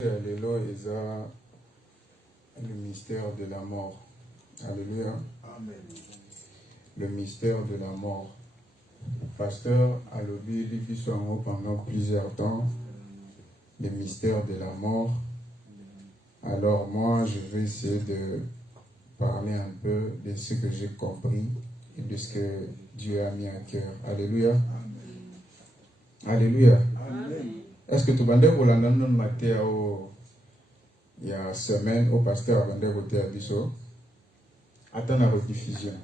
Lelo eza le mystère de la mort. Alléluia. Amen. Le mystère de la mort. Pasteur alobi libiso yango pendant plusieurs temps. Le mystère de la mort. Alors moi, je vais essayer de parler un peu de ce que j'ai compris et de ce que Dieu a mis à cœur. Alléluia. Amen. Alléluia. Amen. Est-ce que tu vas dire il y a semaine au pasteur a côté à Bisso? Attends la rediffusion.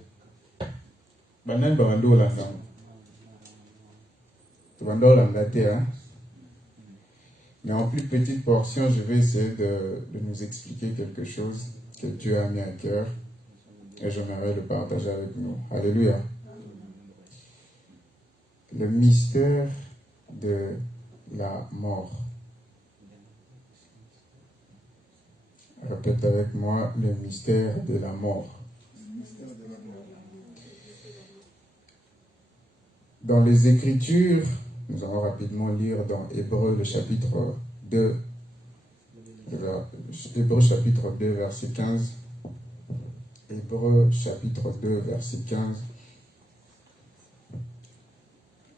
Banan Bando la femme. Tu vas dire la hein? Mais en plus petite portion, je vais essayer de nous expliquer quelque chose que Dieu a mis à cœur et j'aimerais le partager avec nous. Alléluia. Le mystère de la mort. Répète avec moi, le mystère de la mort. Dans les Écritures, nous allons rapidement lire dans Hébreux le chapitre 2, Hébreux chapitre 2, verset 15. Hébreux chapitre 2, verset 15.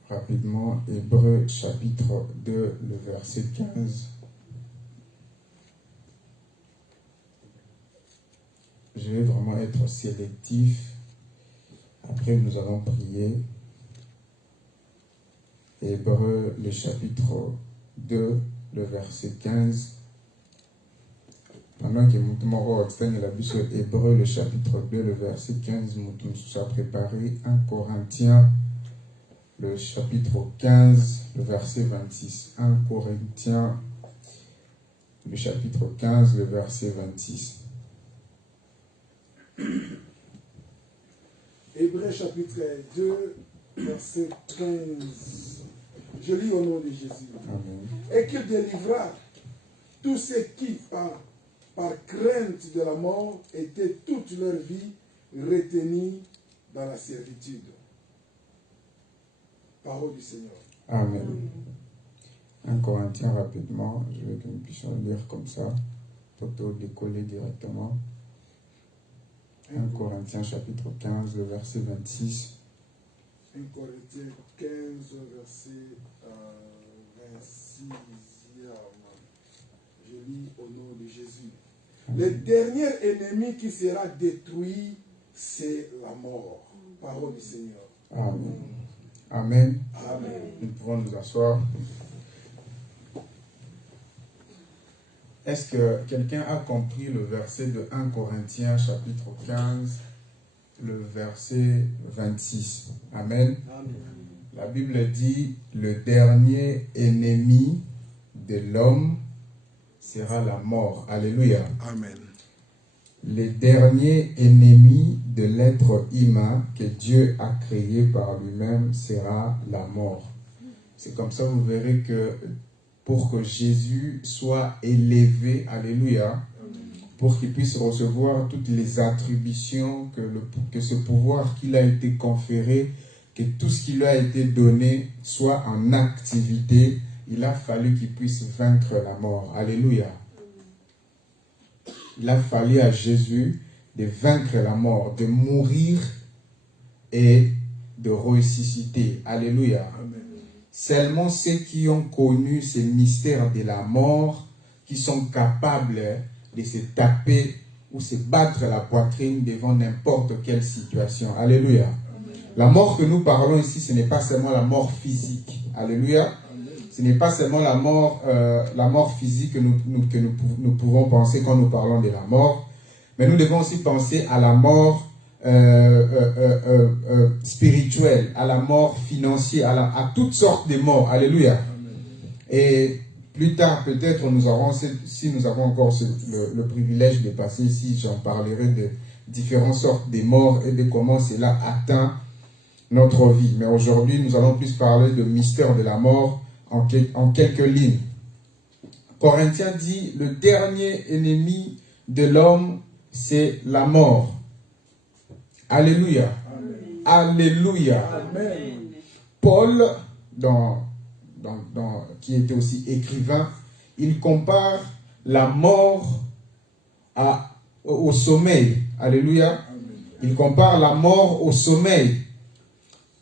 Rapidement, Hébreux chapitre 2, le verset 15. Je vais vraiment être sélectif. Après, nous allons prier. Hébreux, le chapitre 2, le verset 15. Pendant que nous avons la Bible sur Hébreux, le chapitre 2, le verset 15, nous avons préparé 1 Corinthiens, le chapitre 15, le verset 26. 1 Corinthiens, le chapitre 15, le verset 26. Hébreux chapitre 2, verset 15. Je lis au nom de Jésus. Amen. Et qu'il délivra tous ceux qui, par crainte de la mort, étaient toute leur vie retenus dans la servitude. Parole du Seigneur. Amen. 1 Corinthiens rapidement, je veux que nous puissions lire comme ça, pour décoller directement. 1 Corinthiens chapitre 15, le verset 26. 1 Corinthiens 15, verset 26. Je lis au nom de Jésus. Le dernier ennemi qui sera détruit, c'est la mort. Parole du Seigneur. Amen. Amen. Amen. Nous pouvons nous asseoir. Est-ce que quelqu'un a compris le verset de 1 Corinthiens chapitre 15, le verset 26? Amen. Amen. La Bible dit, le dernier ennemi de l'homme sera la mort. Alléluia. Amen. Le dernier ennemi de l'être humain que Dieu a créé par lui-même sera la mort. C'est comme ça, vous verrez que pour que Jésus soit élevé, alléluia, pour qu'il puisse recevoir toutes les attributions, que ce pouvoir qu'il a été conféré, que tout ce qui lui a été donné soit en activité, il a fallu qu'il puisse vaincre la mort. Alléluia. Il a fallu à Jésus de vaincre la mort, de mourir et de ressusciter. Alléluia. Amen. Seulement ceux qui ont connu ces mystères de la mort, qui sont capables de se taper ou se battre la poitrine devant n'importe quelle situation. Alléluia. Amen. La mort que nous parlons ici, ce n'est pas seulement la mort physique. Alléluia. Amen. Ce n'est pas seulement la mort physique que nous pouvons penser quand nous parlons de la mort, mais nous devons aussi penser à la mort spirituelle, à la mort financière, à toutes sortes de morts. Alléluia. Amen. Et plus tard, peut-être, si nous avons encore le privilège de passer ici, j'en parlerai de différentes sortes de morts et de comment cela atteint notre vie. Mais aujourd'hui, nous allons plus parler de mystère de la mort en quelques lignes. Corinthiens dit, le dernier ennemi de l'homme, c'est la mort. Alléluia. Amen. Alléluia. Amen. Paul, qui était aussi écrivain, il compare la mort au sommeil. Alléluia. Il compare la mort au sommeil.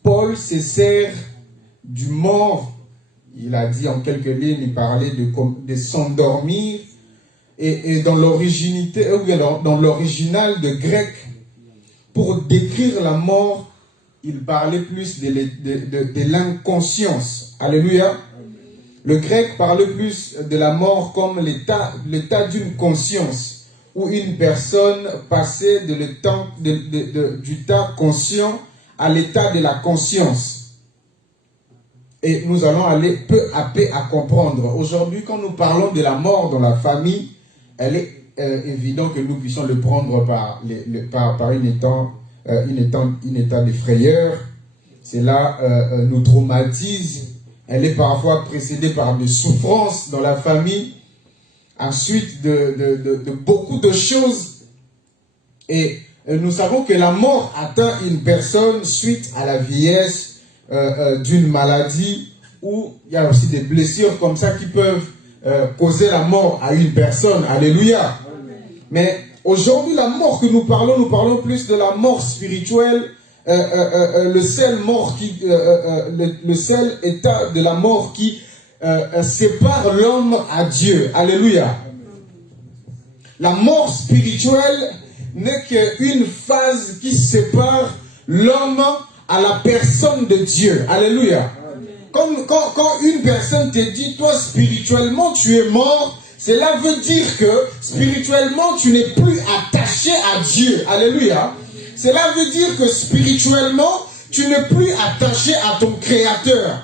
Paul se sert du mort. Il a dit en quelques lignes, il parlait de s'endormir. Et dans l'original de grec, pour décrire la mort, il parlait plus de l'inconscience. Alléluia. Le grec parlait plus de la mort comme l'état d'une conscience, où une personne passait du état conscient à l'état de la conscience. Et nous allons aller peu à peu à comprendre. Aujourd'hui, quand nous parlons de la mort dans la famille, elle est évident que nous puissions le prendre par une état de frayeur. Cela nous traumatise. Elle est parfois précédée par des souffrances dans la famille. Ensuite, de beaucoup de choses. Et nous savons que la mort atteint une personne suite à la vieillesse d'une maladie, ou il y a aussi des blessures comme ça qui peuvent causer la mort à une personne. Alléluia. Mais aujourd'hui, la mort que nous parlons plus de la mort spirituelle, le seul état de la mort qui sépare l'homme à Dieu. Alléluia. La mort spirituelle n'est qu'une phase qui sépare l'homme à la personne de Dieu. Alléluia. Quand une personne te dit, toi spirituellement tu es mort, cela veut dire que spirituellement tu n'es plus attaché à Dieu. Alléluia. Cela veut dire que spirituellement tu n'es plus attaché à ton Créateur.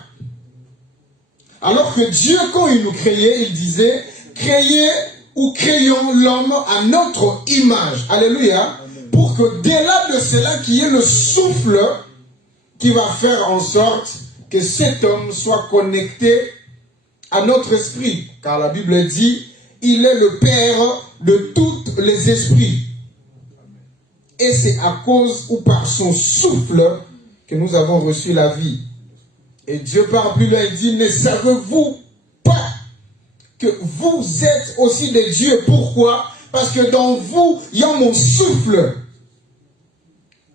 Alors que Dieu, quand il nous créait, il disait, créons l'homme à notre image. Alléluia. Pour que dès-là de cela, qu'il y ait le souffle qui va faire en sorte que cet homme soit connecté à notre esprit. Car la Bible dit, il est le Père de tous les esprits. Et c'est à cause ou par son souffle que nous avons reçu la vie. Et Dieu parle plus loin, il dit, ne savez-vous pas que vous êtes aussi des dieux? Pourquoi? Parce que dans vous, il y a mon souffle.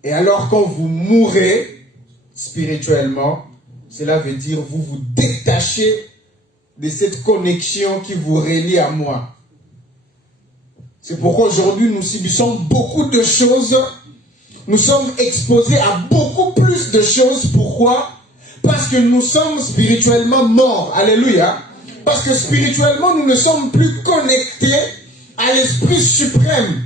Et alors quand vous mourrez spirituellement, cela veut dire vous vous détachez de cette connexion qui vous relie à moi. C'est pourquoi aujourd'hui nous subissons beaucoup de choses. Nous sommes exposés à beaucoup plus de choses. Pourquoi? Parce que nous sommes spirituellement morts. Alléluia. Parce que spirituellement nous ne sommes plus connectés à l'Esprit suprême.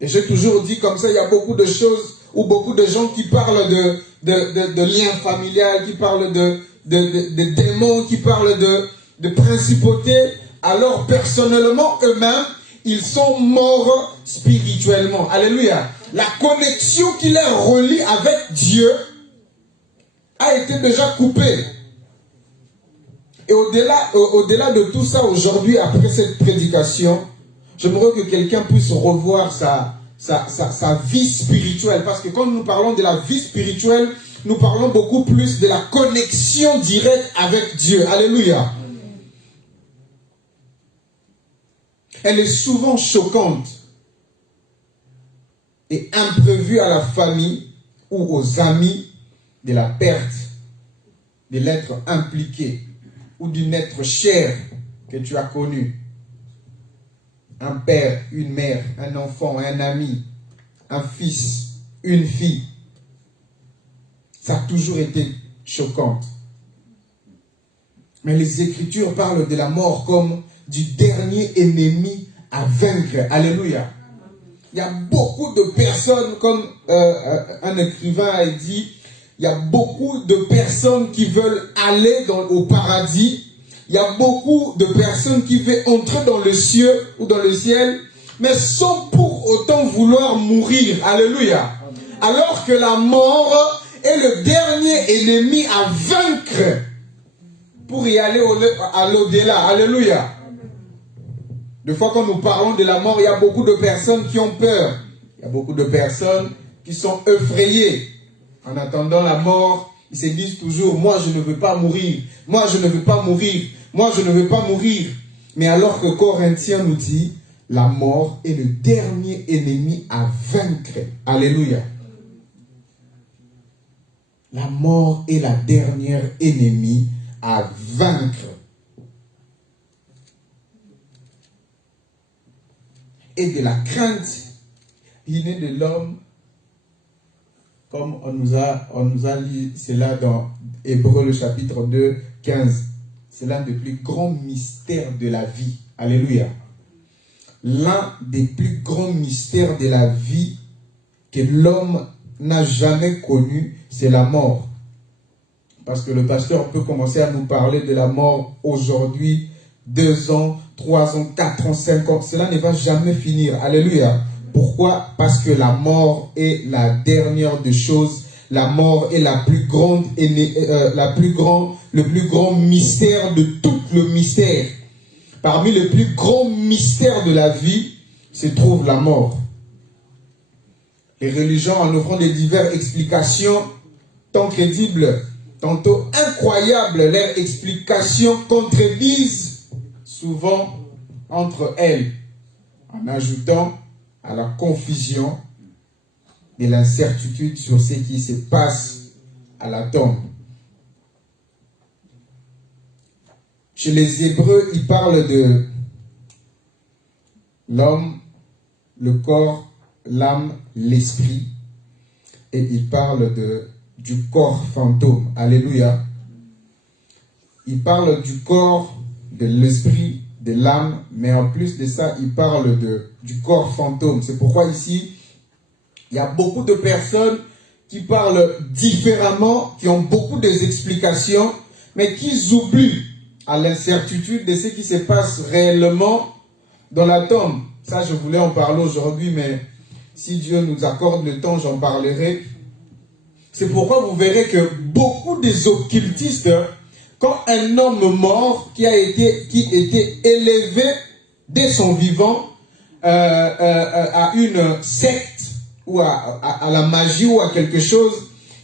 Et j'ai toujours dit comme ça, il y a beaucoup de choses ou beaucoup de gens qui parlent de liens familiales, qui parlent de démons, qui parlent de principautés. Alors personnellement, eux-mêmes, ils sont morts spirituellement. Alléluia. La connexion qui les relie avec Dieu a été déjà coupée. Et au-delà de tout ça, aujourd'hui, après cette prédication, j'aimerais que quelqu'un puisse revoir sa vie spirituelle. Parce que quand nous parlons de la vie spirituelle, nous parlons beaucoup plus de la connexion directe avec Dieu. Alléluia. Elle est souvent choquante et imprévue à la famille ou aux amis de la perte de l'être impliqué ou d'un être cher que tu as connu. Un père, une mère, un enfant, un ami, un fils, une fille. Ça a toujours été choquant. Mais les Écritures parlent de la mort comme du dernier ennemi à vaincre. Alléluia. Il y a beaucoup de personnes, comme un écrivain a dit, il y a beaucoup de personnes qui veulent aller au paradis. Il y a beaucoup de personnes qui veulent entrer dans le ciel ou dans le ciel, mais sans pour autant vouloir mourir. Alléluia. Alors que la mort est le dernier ennemi à vaincre pour y aller à l'au-delà. Alléluia. Des fois, quand nous parlons de la mort, il y a beaucoup de personnes qui ont peur. Il y a beaucoup de personnes qui sont effrayées. En attendant la mort, Ils se disent toujours, moi je ne veux pas mourir, moi je ne veux pas mourir, moi je ne veux pas mourir. Mais alors que Corinthiens nous dit, la mort est le dernier ennemi à vaincre. Alléluia. La mort est la dernière ennemie à vaincre. Et de la crainte innée de l'homme, comme on nous a lu cela dans Hébreux le chapitre 2, 15. C'est l'un des plus grands mystères de la vie. Alléluia. L'un des plus grands mystères de la vie que l'homme n'a jamais connu, c'est la mort. Parce que le pasteur peut commencer à nous parler de la mort aujourd'hui, 2 ans, 3 ans, 4 ans, 5 ans. Cela ne va jamais finir. Alléluia. Pourquoi? Parce que la mort est la dernière des choses. La mort est la plus grande, le plus grand mystère de tout le mystère. Parmi les plus grands mystères de la vie se trouve la mort. Les religions en offrant des diverses explications, tant crédibles, tantôt incroyables, leurs explications contredisent souvent entre elles, en ajoutant à la confusion de l'incertitude sur ce qui se passe à la tombe. Chez les Hébreux, ils parlent de l'homme, le corps, l'âme, l'esprit. Et ils parlent du corps fantôme. Alléluia. Ils parlent du corps, de l'esprit, de l'âme. Mais en plus de ça, ils parlent du corps fantôme. C'est pourquoi ici, il y a beaucoup de personnes qui parlent différemment, qui ont beaucoup d'explications, mais qui oublient à l'incertitude de ce qui se passe réellement dans la tombe. Ça, je voulais en parler aujourd'hui, mais si Dieu nous accorde le temps, j'en parlerai. C'est pourquoi vous verrez que beaucoup des occultistes, quand un homme mort qui était élevé dès son vivant à une secte, ou à la magie ou à quelque chose,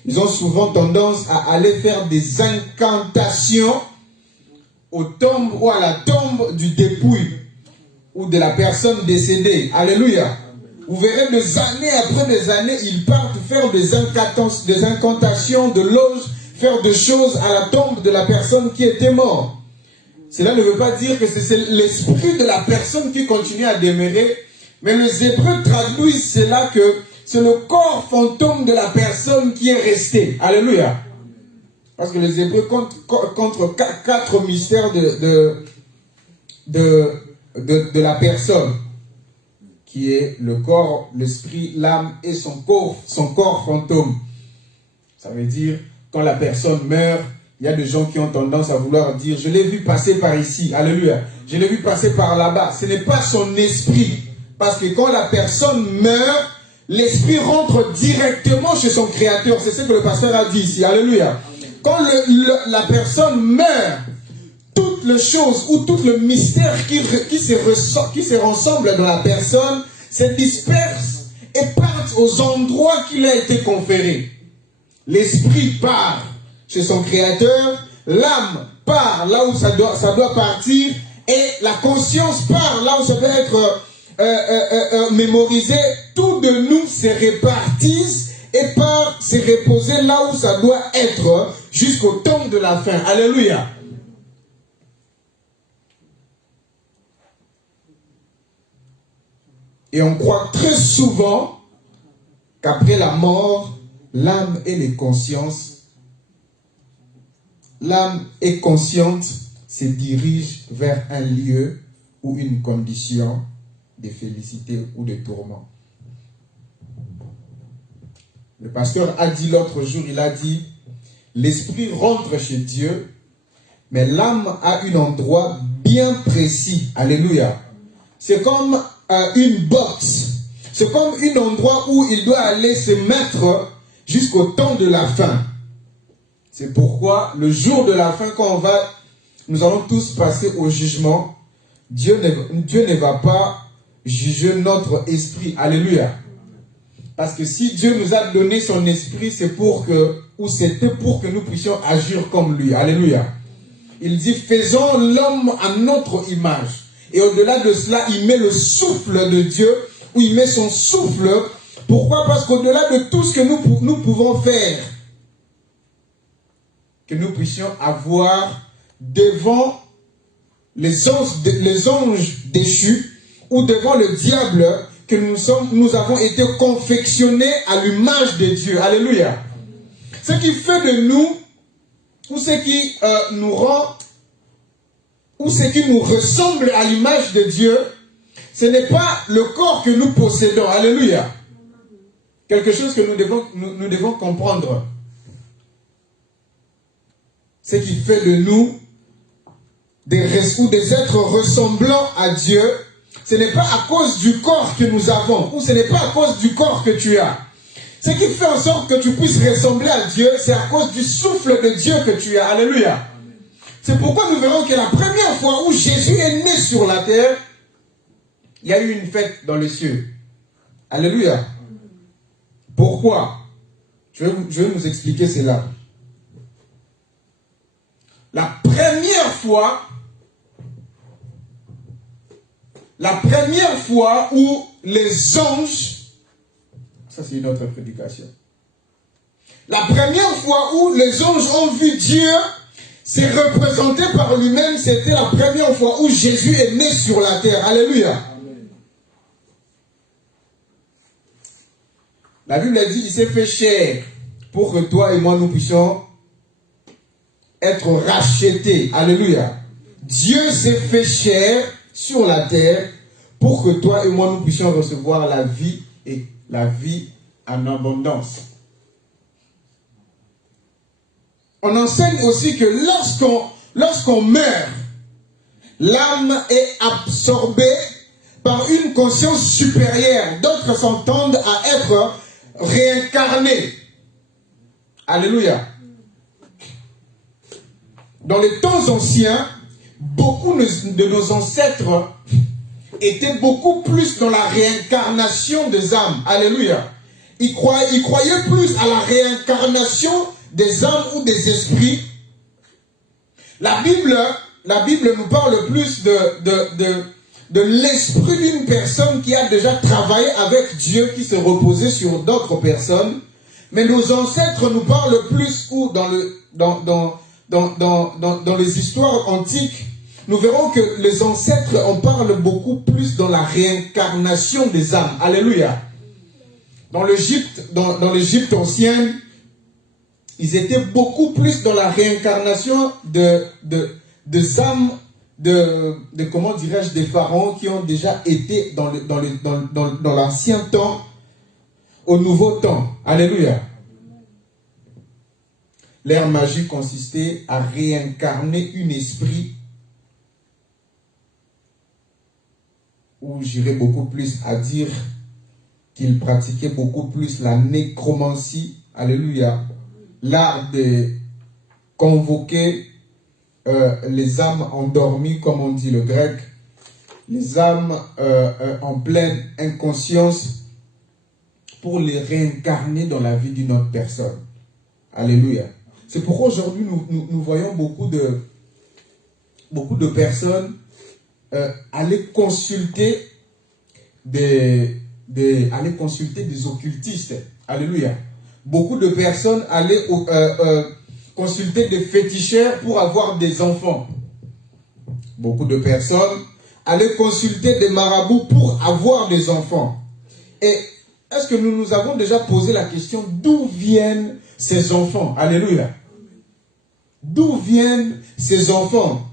ils ont souvent tendance à aller faire des incantations aux tombes ou à la tombe du dépouille ou de la personne décédée. Alléluia. Vous verrez des années après des années, ils partent faire des incantations de loges, faire des choses à la tombe de la personne qui était morte. Cela ne veut pas dire que c'est l'esprit de la personne qui continue à demeurer, mais les Hébreux traduisent cela que c'est le corps fantôme de la personne qui est resté. Alléluia. Parce que les Hébreux comptent 4 mystères de la personne, qui est le corps, l'esprit, l'âme et son corps fantôme. Ça veut dire, quand la personne meurt, il y a des gens qui ont tendance à vouloir dire, je l'ai vu passer par ici. Alléluia. Je l'ai vu passer par là-bas. Ce n'est pas son esprit. Parce que quand la personne meurt, l'esprit rentre directement chez son créateur. C'est ce que le pasteur a dit ici. Alléluia. Quand la personne meurt, toutes les choses ou tout le mystère qui se ressemble dans la personne se dispersent et partent aux endroits qui lui a été conféré. L'esprit part chez son créateur, l'âme part là où ça doit partir et la conscience part là où ça doit être mémorisé. Tout de nous se répartissent et part se reposer là où ça doit être jusqu'au temps de la fin. Alléluia. Et on croit très souvent qu'après la mort, l'âme et les consciences, l'âme est consciente, se dirige vers un lieu ou une condition de félicité ou de tourment. Le pasteur a dit l'autre jour, il a dit, l'esprit rentre chez Dieu, mais l'âme a un endroit bien précis. Alléluia. C'est comme une box. C'est comme un endroit où il doit aller se mettre jusqu'au temps de la fin. C'est pourquoi le jour de la fin, quand nous allons tous passer au jugement, Dieu ne va pas juger notre esprit. Alléluia. Parce que si Dieu nous a donné son esprit, c'est pour que ou c'était pour que nous puissions agir comme lui. Alléluia. Il dit, faisons l'homme à notre image. Et au-delà de cela, il met le souffle de Dieu, ou il met son souffle. Pourquoi? Parce qu'au-delà de tout ce que nous pouvons faire, que nous puissions avoir devant les anges déchus, ou devant le diable, que nous avons été confectionnés à l'image de Dieu. Alléluia. Ce qui fait de nous, ou ce qui nous rend, ou ce qui nous ressemble à l'image de Dieu, ce n'est pas le corps que nous possédons. Alléluia. Quelque chose que nous devons comprendre. Ce qui fait de nous des êtres ressemblants à Dieu, ce n'est pas à cause du corps que nous avons, ou ce n'est pas à cause du corps que tu as. Ce qui fait en sorte que tu puisses ressembler à Dieu, c'est à cause du souffle de Dieu que tu as. Alléluia. C'est pourquoi nous verrons que la première fois où Jésus est né sur la terre, il y a eu une fête dans les cieux. Alléluia. Pourquoi? Je vais vous expliquer cela. La première fois où les anges, ça c'est une autre prédication. La première fois où les anges ont vu Dieu s'est représenté par lui-même, c'était la première fois où Jésus est né sur la terre. Alléluia. Amen. La Bible dit, il s'est fait chair pour que toi et moi nous puissions être rachetés. Alléluia. Dieu s'est fait chair sur la terre pour que toi et moi nous puissions recevoir la vie et la vie en abondance. On enseigne aussi que lorsqu'on meurt, l'âme est absorbée par une conscience supérieure. D'autres s'entendent à être réincarnés. Alléluia. Dans les temps anciens, beaucoup de nos ancêtres étaient beaucoup plus dans la réincarnation des âmes. Alléluia. Ils croyaient plus à la réincarnation des âmes ou des esprits. La Bible nous parle plus de l'esprit d'une personne qui a déjà travaillé avec Dieu, qui se reposait sur d'autres personnes. Mais nos ancêtres nous parlent plus, ou dans les histoires antiques, nous verrons que les ancêtres en parlent beaucoup plus dans la réincarnation des âmes. Alléluia. Dans l'Égypte ancienne, ils étaient beaucoup plus dans la réincarnation des âmes, comment dirais-je, des pharaons qui ont déjà été dans l'ancien temps, au nouveau temps. Alléluia. Leur magie consistait à réincarner un esprit, ou j'irais beaucoup plus à dire qu'ils pratiquaient beaucoup plus la nécromancie. Alléluia. L'art de convoquer les âmes endormies, comme on dit le grec, les âmes en pleine inconscience, pour les réincarner dans la vie d'une autre personne. Alléluia. C'est pourquoi aujourd'hui nous voyons beaucoup de personnes aller consulter des occultistes. Alléluia. Beaucoup de personnes allaient consulter des féticheurs pour avoir des enfants. Beaucoup de personnes allaient consulter des marabouts pour avoir des enfants. Et est-ce que nous nous avons déjà posé la question d'où viennent ces enfants? Alléluia. D'où viennent ces enfants?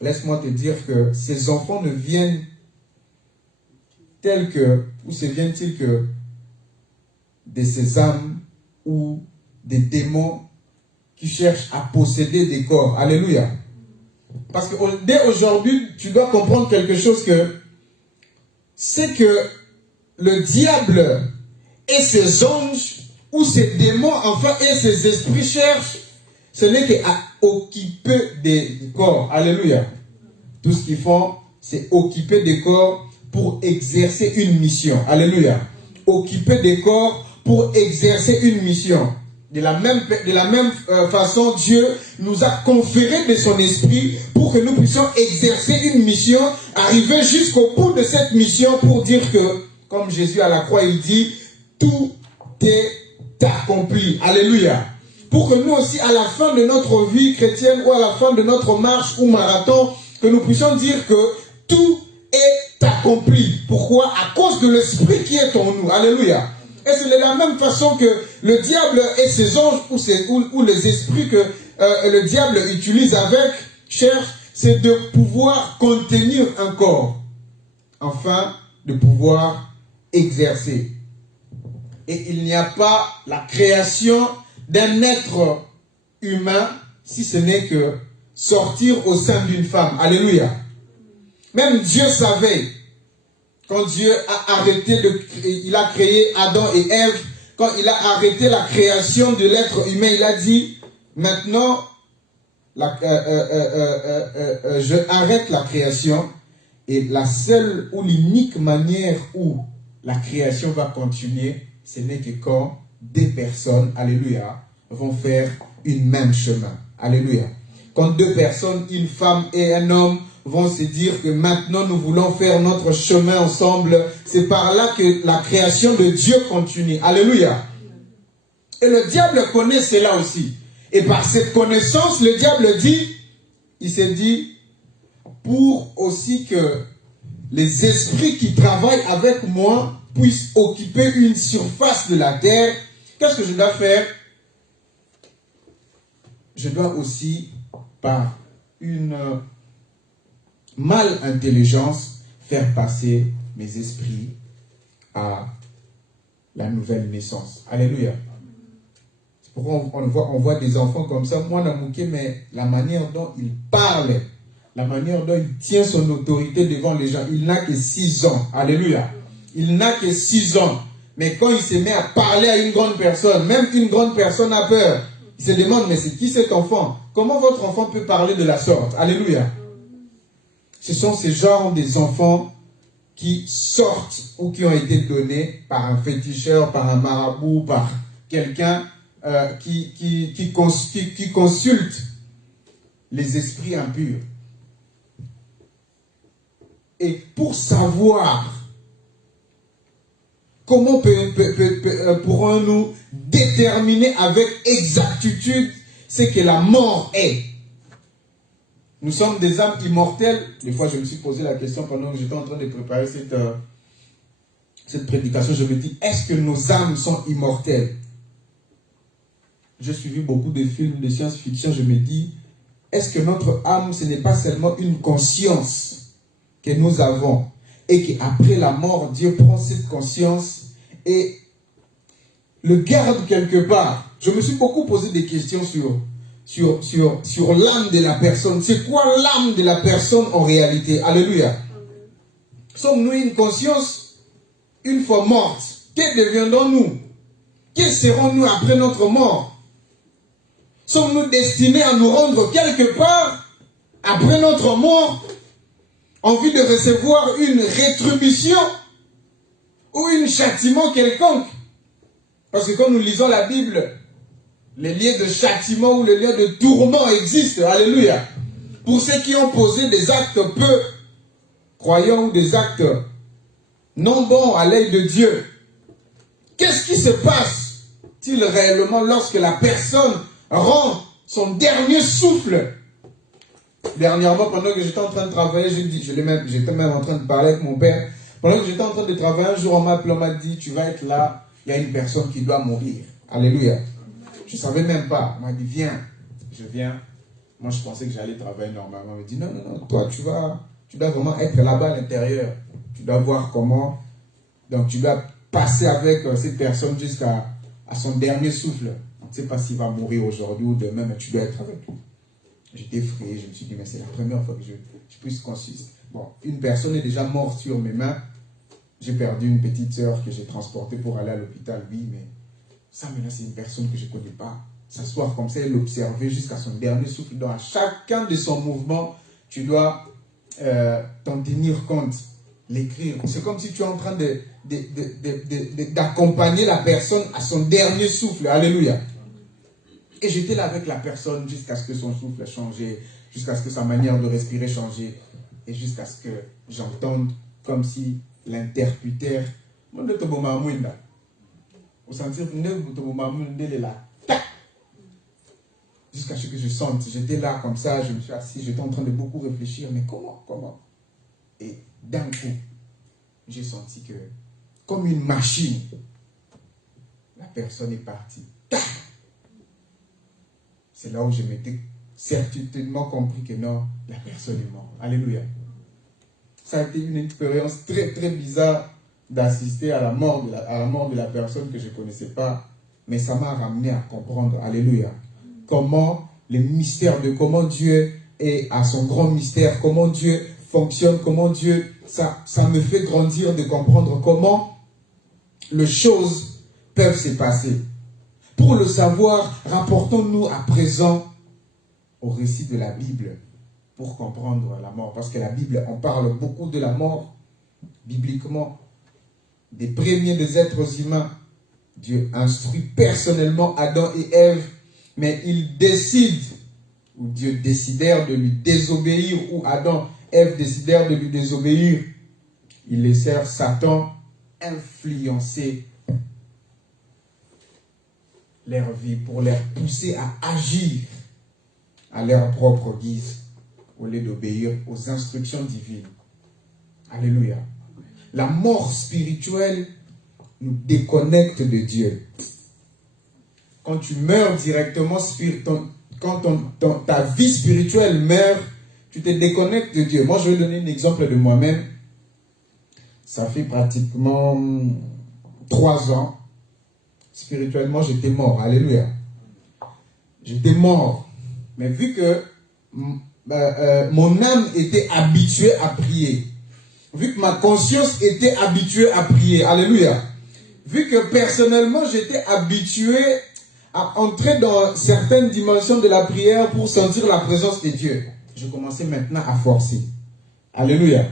Laisse-moi te dire que ces enfants ne viennent tels que, ou se viennent-ils que de ces âmes ou des démons qui cherchent à posséder des corps. Alléluia. Parce que dès aujourd'hui, tu dois comprendre quelque chose, que c'est que le diable et ses anges ou ses démons, enfin, et ses esprits cherchent, ce n'est qu'à occuper des corps. Alléluia. Tout ce qu'ils font, c'est occuper des corps pour exercer une mission. Alléluia. Occuper des corps pour exercer une mission. De la même façon, Dieu nous a conféré de son esprit pour que nous puissions exercer une mission, arriver jusqu'au bout de cette mission pour dire que, comme Jésus à la croix, il dit, tout est accompli. Alléluia. Pour que nous aussi, à la fin de notre vie chrétienne ou à la fin de notre marche ou marathon, que nous puissions dire que tout est accompli. Pourquoi? À cause de l'esprit qui est en nous. Alléluia. Et c'est de la même façon que le diable et ses anges ou les esprits que le diable utilise avec, cherche, c'est de pouvoir contenir un corps, afin de pouvoir exercer. Et il n'y a pas la création d'un être humain si ce n'est que sortir au sein d'une femme. Alléluia. Même Dieu savait. Quand Dieu a arrêté il a créé Adam et Ève, quand il a arrêté la création de l'être humain, il a dit, maintenant, je arrête la création, et la seule ou l'unique manière où la création va continuer, ce n'est que quand des personnes, alléluia, vont faire une même chemin. Alléluia. Quand deux personnes, une femme et un homme, vont se dire que maintenant nous voulons faire notre chemin ensemble, c'est par là que la création de Dieu continue. Alléluia. Et le diable connaît cela aussi. Et par cette connaissance, le diable dit, il s'est dit, pour aussi que les esprits qui travaillent avec moi puissent occuper une surface de la terre, qu'est-ce que je dois faire? Je dois aussi, par une mal-intelligence, faire passer mes esprits à la nouvelle naissance. Alléluia. C'est pourquoi on voit des enfants comme ça. Moi, Namouké, mais la manière dont il parle, la manière dont il tient son autorité devant les gens, il n'a que 6 ans. Alléluia. Il n'a que 6 ans. Mais quand il se met à parler à une grande personne, même une grande personne a peur. Il se demande, mais c'est qui cet enfant? Comment votre enfant peut parler de la sorte? Alléluia. Ce sont ces genres des enfants qui sortent ou qui ont été donnés par un féticheur, par un marabout, par quelqu'un qui consulte les esprits impurs. Et pour savoir comment pourrons-nous déterminer avec exactitude ce que la mort est? Nous sommes des âmes immortelles. Des fois, je me suis posé la question pendant que j'étais en train de préparer cette prédication. Je me dis, est-ce que nos âmes sont immortelles? J'ai suivi beaucoup de films de science-fiction. Je me dis, est-ce que notre âme, ce n'est pas seulement une conscience que nous avons et qu'après la mort, Dieu prend cette conscience et le garde quelque part? Je me suis beaucoup posé des questions sur l'âme de la personne. C'est quoi l'âme de la personne en réalité? Alléluia. Sommes-nous une conscience une fois morte? Que deviendrons-nous? Quels serons-nous après notre mort? Sommes-nous destinés à nous rendre quelque part après notre mort en vue de recevoir une rétribution ou un châtiment quelconque? Parce que quand nous lisons la Bible, les lieux de châtiment ou les lieux de tourment existent. Alléluia. Pour ceux qui ont posé des actes peu croyants ou des actes non bons à l'œil de Dieu. Qu'est-ce qui se passe-t-il réellement lorsque la personne rend son dernier souffle? Dernièrement, pendant que j'étais en train de travailler, j'étais même en train de parler avec mon père. Pendant que j'étais en train de travailler, un jour on m'a dit, tu vas être là, il y a une personne qui doit mourir. Alléluia. Je ne savais même pas. On m'a dit, viens. Je viens. Moi, je pensais que j'allais travailler normalement. On m'a dit, non, toi, tu dois vraiment être là-bas à l'intérieur. Tu dois voir comment. Donc, tu dois passer avec cette personne jusqu'à son dernier souffle. On ne sait pas s'il va mourir aujourd'hui ou demain, mais tu dois être avec lui. J'étais effrayé. Je me suis dit, mais c'est la première fois que je puisse consister. Bon, une personne est déjà morte sur mes mains. J'ai perdu une petite sœur que j'ai transportée pour aller à l'hôpital, oui, mais ça, maintenant, c'est une personne que je ne connais pas. S'asseoir comme ça et l'observer jusqu'à son dernier souffle. Donc, à chacun de son mouvement, tu dois t'en tenir compte, l'écrire. C'est comme si tu es en train d'accompagner la personne à son dernier souffle. Alléluia. Et j'étais là avec la personne jusqu'à ce que son souffle change, jusqu'à ce que sa manière de respirer change, et jusqu'à ce que j'entende comme si l'interputeur, jusqu'à ce que je sente, j'étais là comme ça, je me suis assis, j'étais en train de beaucoup réfléchir, mais comment? Et d'un coup, j'ai senti que, comme une machine, la personne est partie. C'est là où je m'étais certainement compris que non, la personne est morte. Alléluia. Ça a été une expérience très très bizarre d'assister à la mort de la personne que je ne connaissais pas, mais ça m'a ramené à comprendre, alléluia, comment le mystère de comment Dieu est à son grand mystère, comment Dieu fonctionne, comment Dieu, ça me fait grandir de comprendre comment les choses peuvent se passer. Pour le savoir, rapportons-nous à présent au récit de la Bible pour comprendre la mort. Parce que la Bible, on parle beaucoup de la mort, bibliquement, des premiers des êtres humains. Dieu instruit personnellement Adam et Ève, mais il décide, ou Dieu décidèrent de lui désobéir, ou Adam et Ève décidèrent de lui désobéir. Ils laissèrent Satan influencer leur vie pour les pousser à agir à leur propre guise au lieu d'obéir aux instructions divines. Alléluia. La mort spirituelle nous déconnecte de Dieu. Quand tu meurs directement, quand ta vie spirituelle meurt, tu te déconnectes de Dieu. Moi, je vais donner un exemple de moi-même. Ça fait pratiquement 3 ans. Spirituellement, j'étais mort. Alléluia. J'étais mort. Mais vu que mon âme était habituée à prier, vu que ma conscience était habituée à prier, alléluia, vu que personnellement, j'étais habitué à entrer dans certaines dimensions de la prière pour sentir la présence de Dieu, je commençais maintenant à forcer. Alléluia.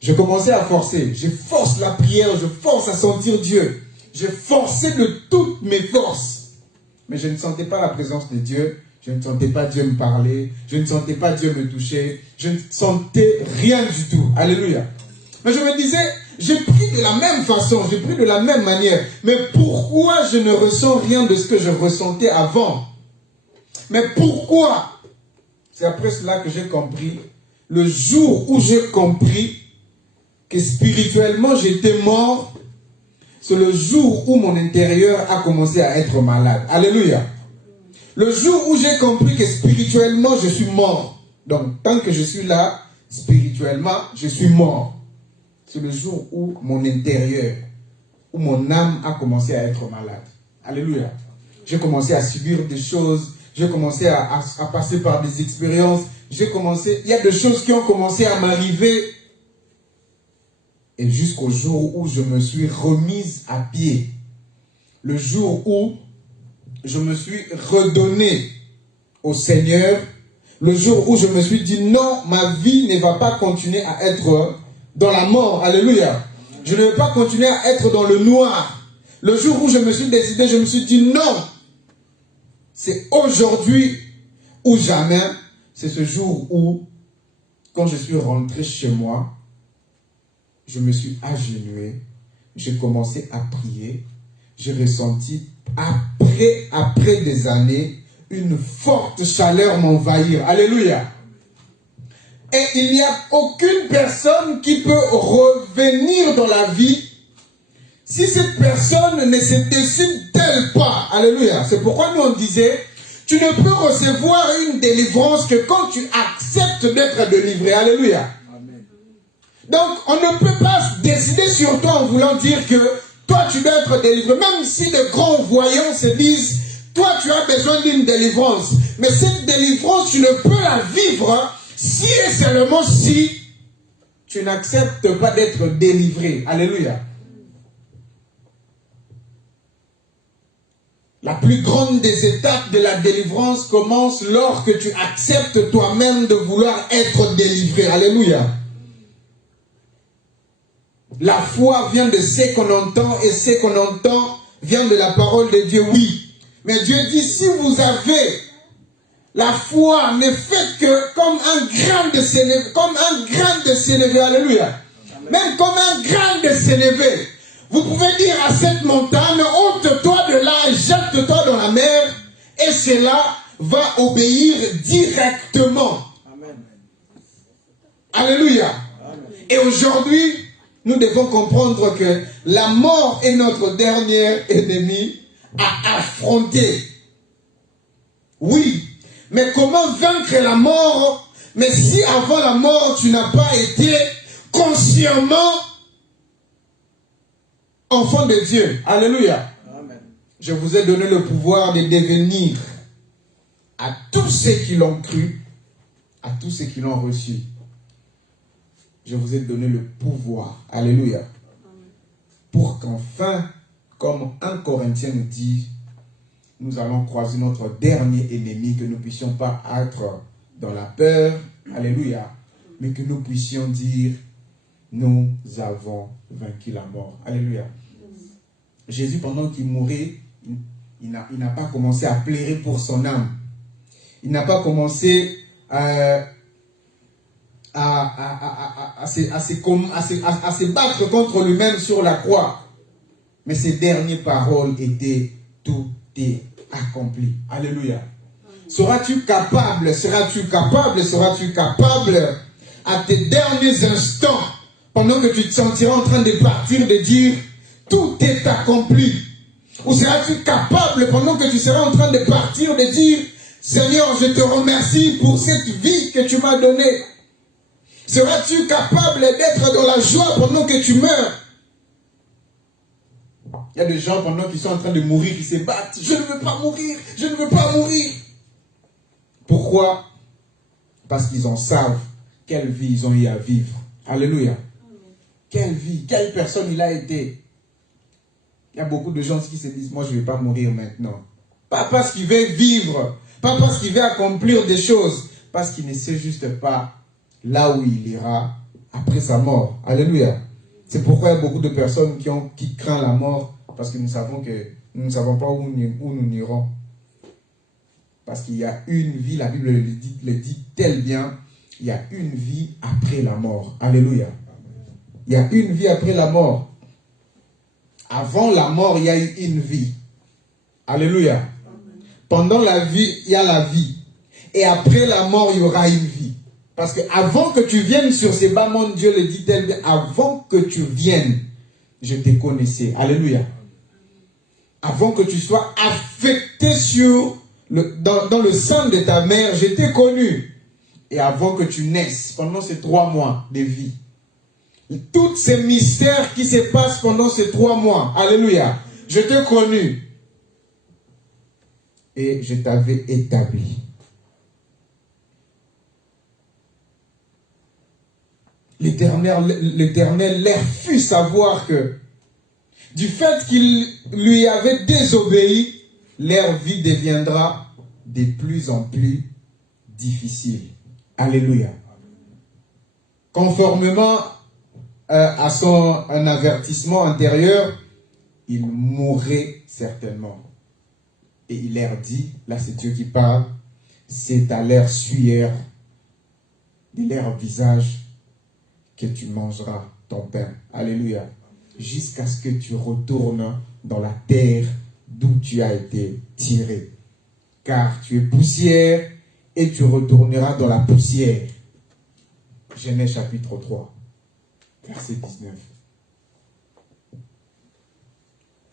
Je commençais à forcer. Je force la prière, je force à sentir Dieu. Je forçais de toutes mes forces. Mais je ne sentais pas la présence de Dieu. Je ne sentais pas Dieu me parler. Je ne sentais pas Dieu me toucher. Je ne sentais rien du tout. Alléluia. Mais je me disais, j'ai pris de la même façon, j'ai pris de la même manière. Mais pourquoi je ne ressens rien de ce que je ressentais avant? Mais pourquoi? C'est après cela que j'ai compris. Le jour où j'ai compris que spirituellement j'étais mort, c'est le jour où mon intérieur a commencé à être malade. Alléluia. Le jour où j'ai compris que spirituellement je suis mort. Donc tant que je suis là, spirituellement je suis mort. C'est le jour où mon intérieur, où mon âme a commencé à être malade. Alléluia. J'ai commencé à subir des choses. J'ai commencé à passer par des expériences. Il y a des choses qui ont commencé à m'arriver. Et jusqu'au jour où je me suis remise à pied. Le jour où je me suis redonné au Seigneur. Le jour où je me suis dit non, ma vie ne va pas continuer à être dans la mort. Alléluia. Je ne vais pas continuer à être dans le noir. Le jour où je me suis décidé, je me suis dit non. C'est aujourd'hui ou jamais. C'est ce jour où, quand je suis rentré chez moi, je me suis agenouillé, j'ai commencé à prier, j'ai ressenti, après des années, une forte chaleur m'envahir. Alléluia. Et il n'y a aucune personne qui peut revenir dans la vie si cette personne ne se décide-t-elle pas. Alléluia. C'est pourquoi nous on disait, tu ne peux recevoir une délivrance que quand tu acceptes d'être délivré. Alléluia. Donc, on ne peut pas décider sur toi en voulant dire que toi, tu dois être délivré. Même si les grands voyants se disent, toi, tu as besoin d'une délivrance. Mais cette délivrance, tu ne peux la vivre si et seulement si tu n'acceptes pas d'être délivré. Alléluia. La plus grande des étapes de la délivrance commence lorsque tu acceptes toi-même de vouloir être délivré. Alléluia. La foi vient de ce qu'on entend et ce qu'on entend vient de la parole de Dieu, oui. Mais Dieu dit, si vous avez la foi, ne faites que comme un grain de sénévé, alléluia. Même comme un grain de sénévé. Vous pouvez dire à cette montagne, ôte-toi de là, jette-toi dans la mer, et cela va obéir directement. Amen. Alléluia. Amen. Et aujourd'hui, nous devons comprendre que la mort est notre dernier ennemi à affronter. Oui, mais comment vaincre la mort? Mais si avant la mort, tu n'as pas été consciemment enfant de Dieu. Alléluia. Amen. Je vous ai donné le pouvoir de devenir à tous ceux qui l'ont cru, à tous ceux qui l'ont reçu. Je vous ai donné le pouvoir. Alléluia. Amen. Pour qu'enfin, comme 1 Corinthiens nous dit, nous allons croiser notre dernier ennemi, que nous ne puissions pas être dans la peur. Alléluia. Mais que nous puissions dire, nous avons vaincu la mort. Alléluia. Jésus, pendant qu'il mourait, il n'a pas commencé à pleurer pour son âme. Il n'a pas commencé à se battre contre lui-même sur la croix. Mais ses dernières paroles étaient, tout est accompli. Alléluia. Seras-tu capable à tes derniers instants, pendant que tu te sentiras en train de partir, de dire, tout est accompli? Ou seras-tu capable, pendant que tu seras en train de partir, de dire, Seigneur, je te remercie pour cette vie que tu m'as donnée? Seras-tu capable d'être dans la joie pendant que tu meurs? Il y a des gens pendant qu'ils sont en train de mourir, qui se battent. Je ne veux pas mourir, je ne veux pas mourir. Pourquoi? Parce qu'ils en savent quelle vie ils ont eu à vivre. Alléluia. Quelle vie, quelle personne il a été. Il y a beaucoup de gens qui se disent, moi je ne vais pas mourir maintenant. Pas parce qu'il veut vivre, pas parce qu'il veut accomplir des choses, parce qu'il ne sait juste pas là où il ira après sa mort. Alléluia. C'est pourquoi il y a beaucoup de personnes qui craignent la mort, parce que nous ne savons pas où nous irons. Parce qu'il y a une vie, la Bible le dit tel bien, il y a une vie après la mort. Alléluia. Il y a une vie après la mort. Avant la mort, il y a eu une vie. Alléluia. Pendant la vie, il y a la vie. Et après la mort, il y aura une vie. Parce que avant que tu viennes sur ces bas mondes, Dieu le dit tel bien, avant que tu viennes, je te connaissais. Alléluia. Avant que tu sois affecté dans le sein de ta mère, je t'ai connu. Et avant que tu naisses, pendant ces 3 mois de vie, tous ces mystères qui se passent pendant ces 3 mois, alléluia, je t'ai connu. Et je t'avais établi. L'Éternel leur fit savoir que du fait qu'il lui avait désobéi, leur vie deviendra de plus en plus difficile. Alléluia. Conformément à un avertissement antérieur, il mourrait certainement. Et il leur dit, là c'est Dieu qui parle, c'est à leur sueur de leur visage que tu mangeras ton pain. Alléluia. Jusqu'à ce que tu retournes dans la terre d'où tu as été tiré. Car tu es poussière et tu retourneras dans la poussière. Genèse chapitre 3, verset 19.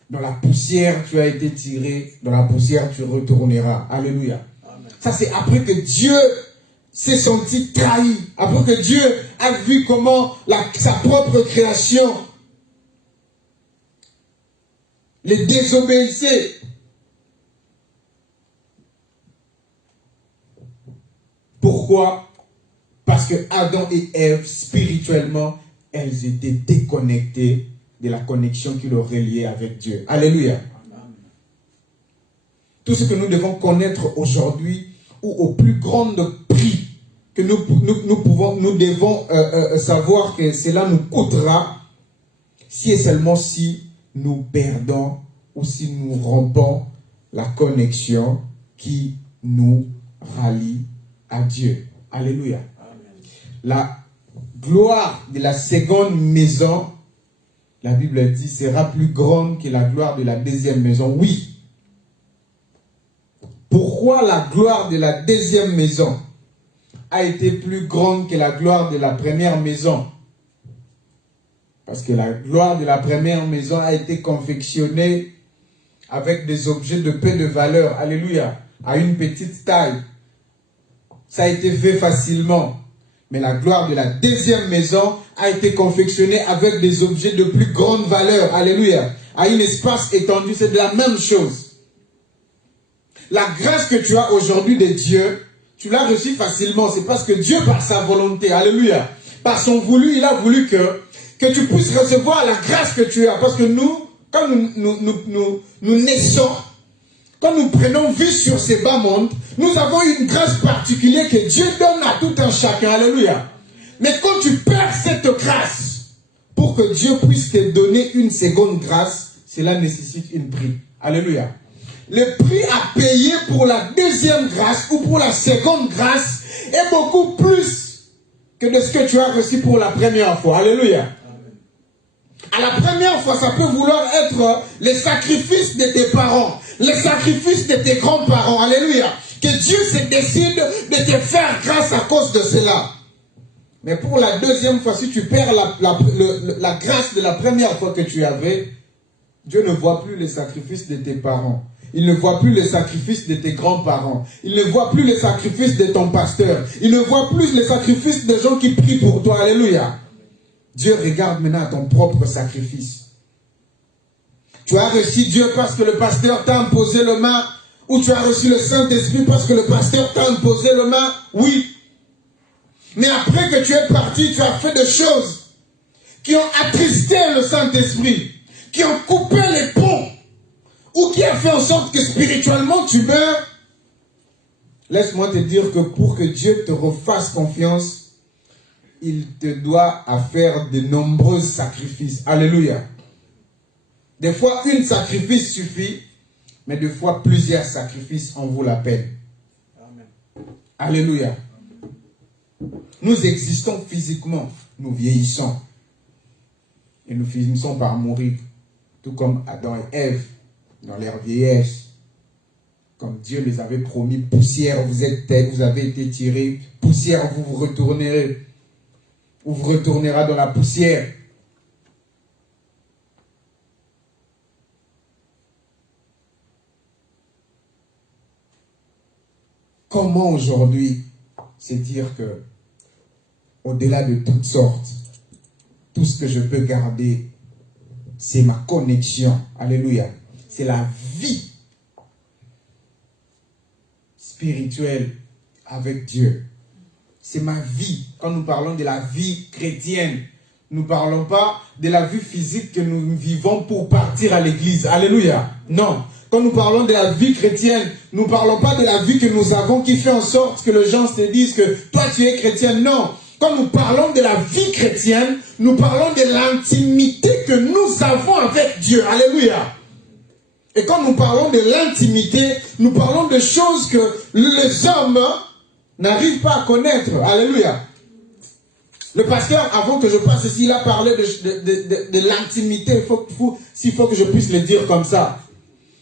Dans la poussière tu as été tiré, dans la poussière tu retourneras. Alléluia. Amen. Ça c'est après que Dieu s'est senti trahi, après que Dieu a vu comment sa propre création les désobéissait. Pourquoi? Parce que Adam et Ève, spirituellement, elles étaient déconnectées de la connexion qui les reliait avec Dieu. Alléluia. Tout ce que nous devons connaître aujourd'hui, ou au plus grand prix que nous devons savoir que cela nous coûtera, si et seulement si nous perdons ou si nous rompons la connexion qui nous rallie à Dieu. Alléluia. La gloire de la seconde maison, la Bible dit, sera plus grande que la gloire de la deuxième maison. Oui. Pourquoi la gloire de la deuxième maison a été plus grande que la gloire de la première maison? Parce que la gloire de la première maison a été confectionnée avec des objets de peu de valeur. Alléluia. À une petite taille. Ça a été fait facilement. Mais la gloire de la deuxième maison a été confectionnée avec des objets de plus grande valeur. Alléluia. À un espace étendu, c'est de la même chose. La grâce que tu as aujourd'hui de Dieu, tu l'as reçue facilement. C'est parce que Dieu, par sa volonté, alléluia, par son voulu, il a voulu que tu puisses recevoir la grâce que tu as. Parce que nous, quand nous naissons, quand nous prenons vie sur ces bas mondes, nous avons une grâce particulière que Dieu donne à tout un chacun. Alléluia. Mais quand tu perds cette grâce, pour que Dieu puisse te donner une seconde grâce, cela nécessite une prix. Alléluia. Le prix à payer pour la deuxième grâce ou pour la seconde grâce est beaucoup plus que de ce que tu as reçu pour la première fois. Alléluia. À la première fois, ça peut vouloir être les sacrifices de tes parents, les sacrifices de tes grands-parents. Alléluia. Que Dieu se décide de te faire grâce à cause de cela. Mais pour la deuxième fois, si tu perds la grâce de la première fois que tu avais, Dieu ne voit plus les sacrifices de tes parents. Il ne voit plus les sacrifices de tes grands-parents. Il ne voit plus les sacrifices de ton pasteur. Il ne voit plus les sacrifices des gens qui prient pour toi. Alléluia. Dieu regarde maintenant à ton propre sacrifice. Tu as reçu Dieu parce que le pasteur t'a imposé le main, ou tu as reçu le Saint-Esprit parce que le pasteur t'a imposé le main. Oui. Mais après que tu es parti, tu as fait des choses qui ont attristé le Saint-Esprit, qui ont coupé les ponts, ou qui a fait en sorte que spirituellement tu meurs. Laisse-moi te dire que pour que Dieu te refasse confiance, il te doit à faire de nombreux sacrifices. Alléluia. Des fois, un sacrifice suffit, mais des fois, plusieurs sacrifices en vaut la peine. Amen. Alléluia. Nous existons physiquement, nous vieillissons. Et nous finissons par mourir, tout comme Adam et Ève, dans leur vieillesse. Comme Dieu les avait promis, poussière, vous êtes tête, vous avez été tirés, poussière, vous vous retournerez. Ou vous retournera dans la poussière. Comment aujourd'hui c'est dire que, au-delà de toutes sortes, tout ce que je peux garder, c'est ma connexion. Alléluia. C'est la vie spirituelle avec Dieu. C'est ma vie. Quand nous parlons de la vie chrétienne, nous ne parlons pas de la vie physique que nous vivons pour partir à l'église. Alléluia. Non. Quand nous parlons de la vie chrétienne, nous ne parlons pas de la vie que nous avons qui fait en sorte que les gens se disent que toi tu es chrétien. Non. Quand nous parlons de la vie chrétienne, nous parlons de l'intimité que nous avons avec Dieu. Alléluia. Et quand nous parlons de l'intimité, nous parlons de choses que les hommes n'arrivent pas à connaître. Alléluia. Le pasteur, avant que je passe ici, il a parlé de l'intimité. S'il faut que je puisse le dire comme ça.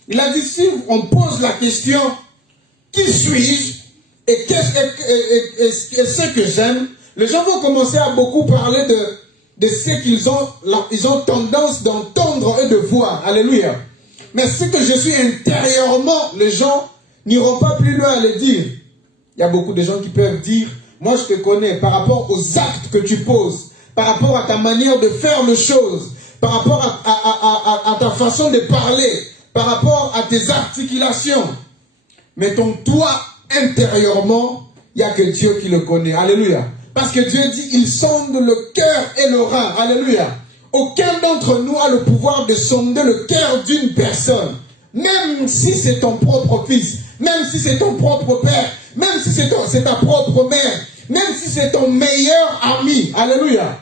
Il a dit, si on pose la question, qui suis-je et ce que j'aime, les gens vont commencer à beaucoup parler de ce qu'ils ont tendance d'entendre et de voir. Alléluia. Mais ce que je suis intérieurement, les gens n'iront pas plus loin à le dire. Il y a beaucoup de gens qui peuvent dire, moi je te connais par rapport aux actes que tu poses, par rapport à ta manière de faire les choses, par rapport à ta façon de parler, par rapport à tes articulations. Mais ton toi intérieurement, il n'y a que Dieu qui le connaît. Alléluia. Parce que Dieu dit, il sonde le cœur et le rein. Alléluia. Aucun d'entre nous a le pouvoir de sonder le cœur d'une personne. Même si c'est ton propre fils, même si c'est ton propre père, même si c'est ta propre mère, même si c'est ton meilleur ami. Alléluia.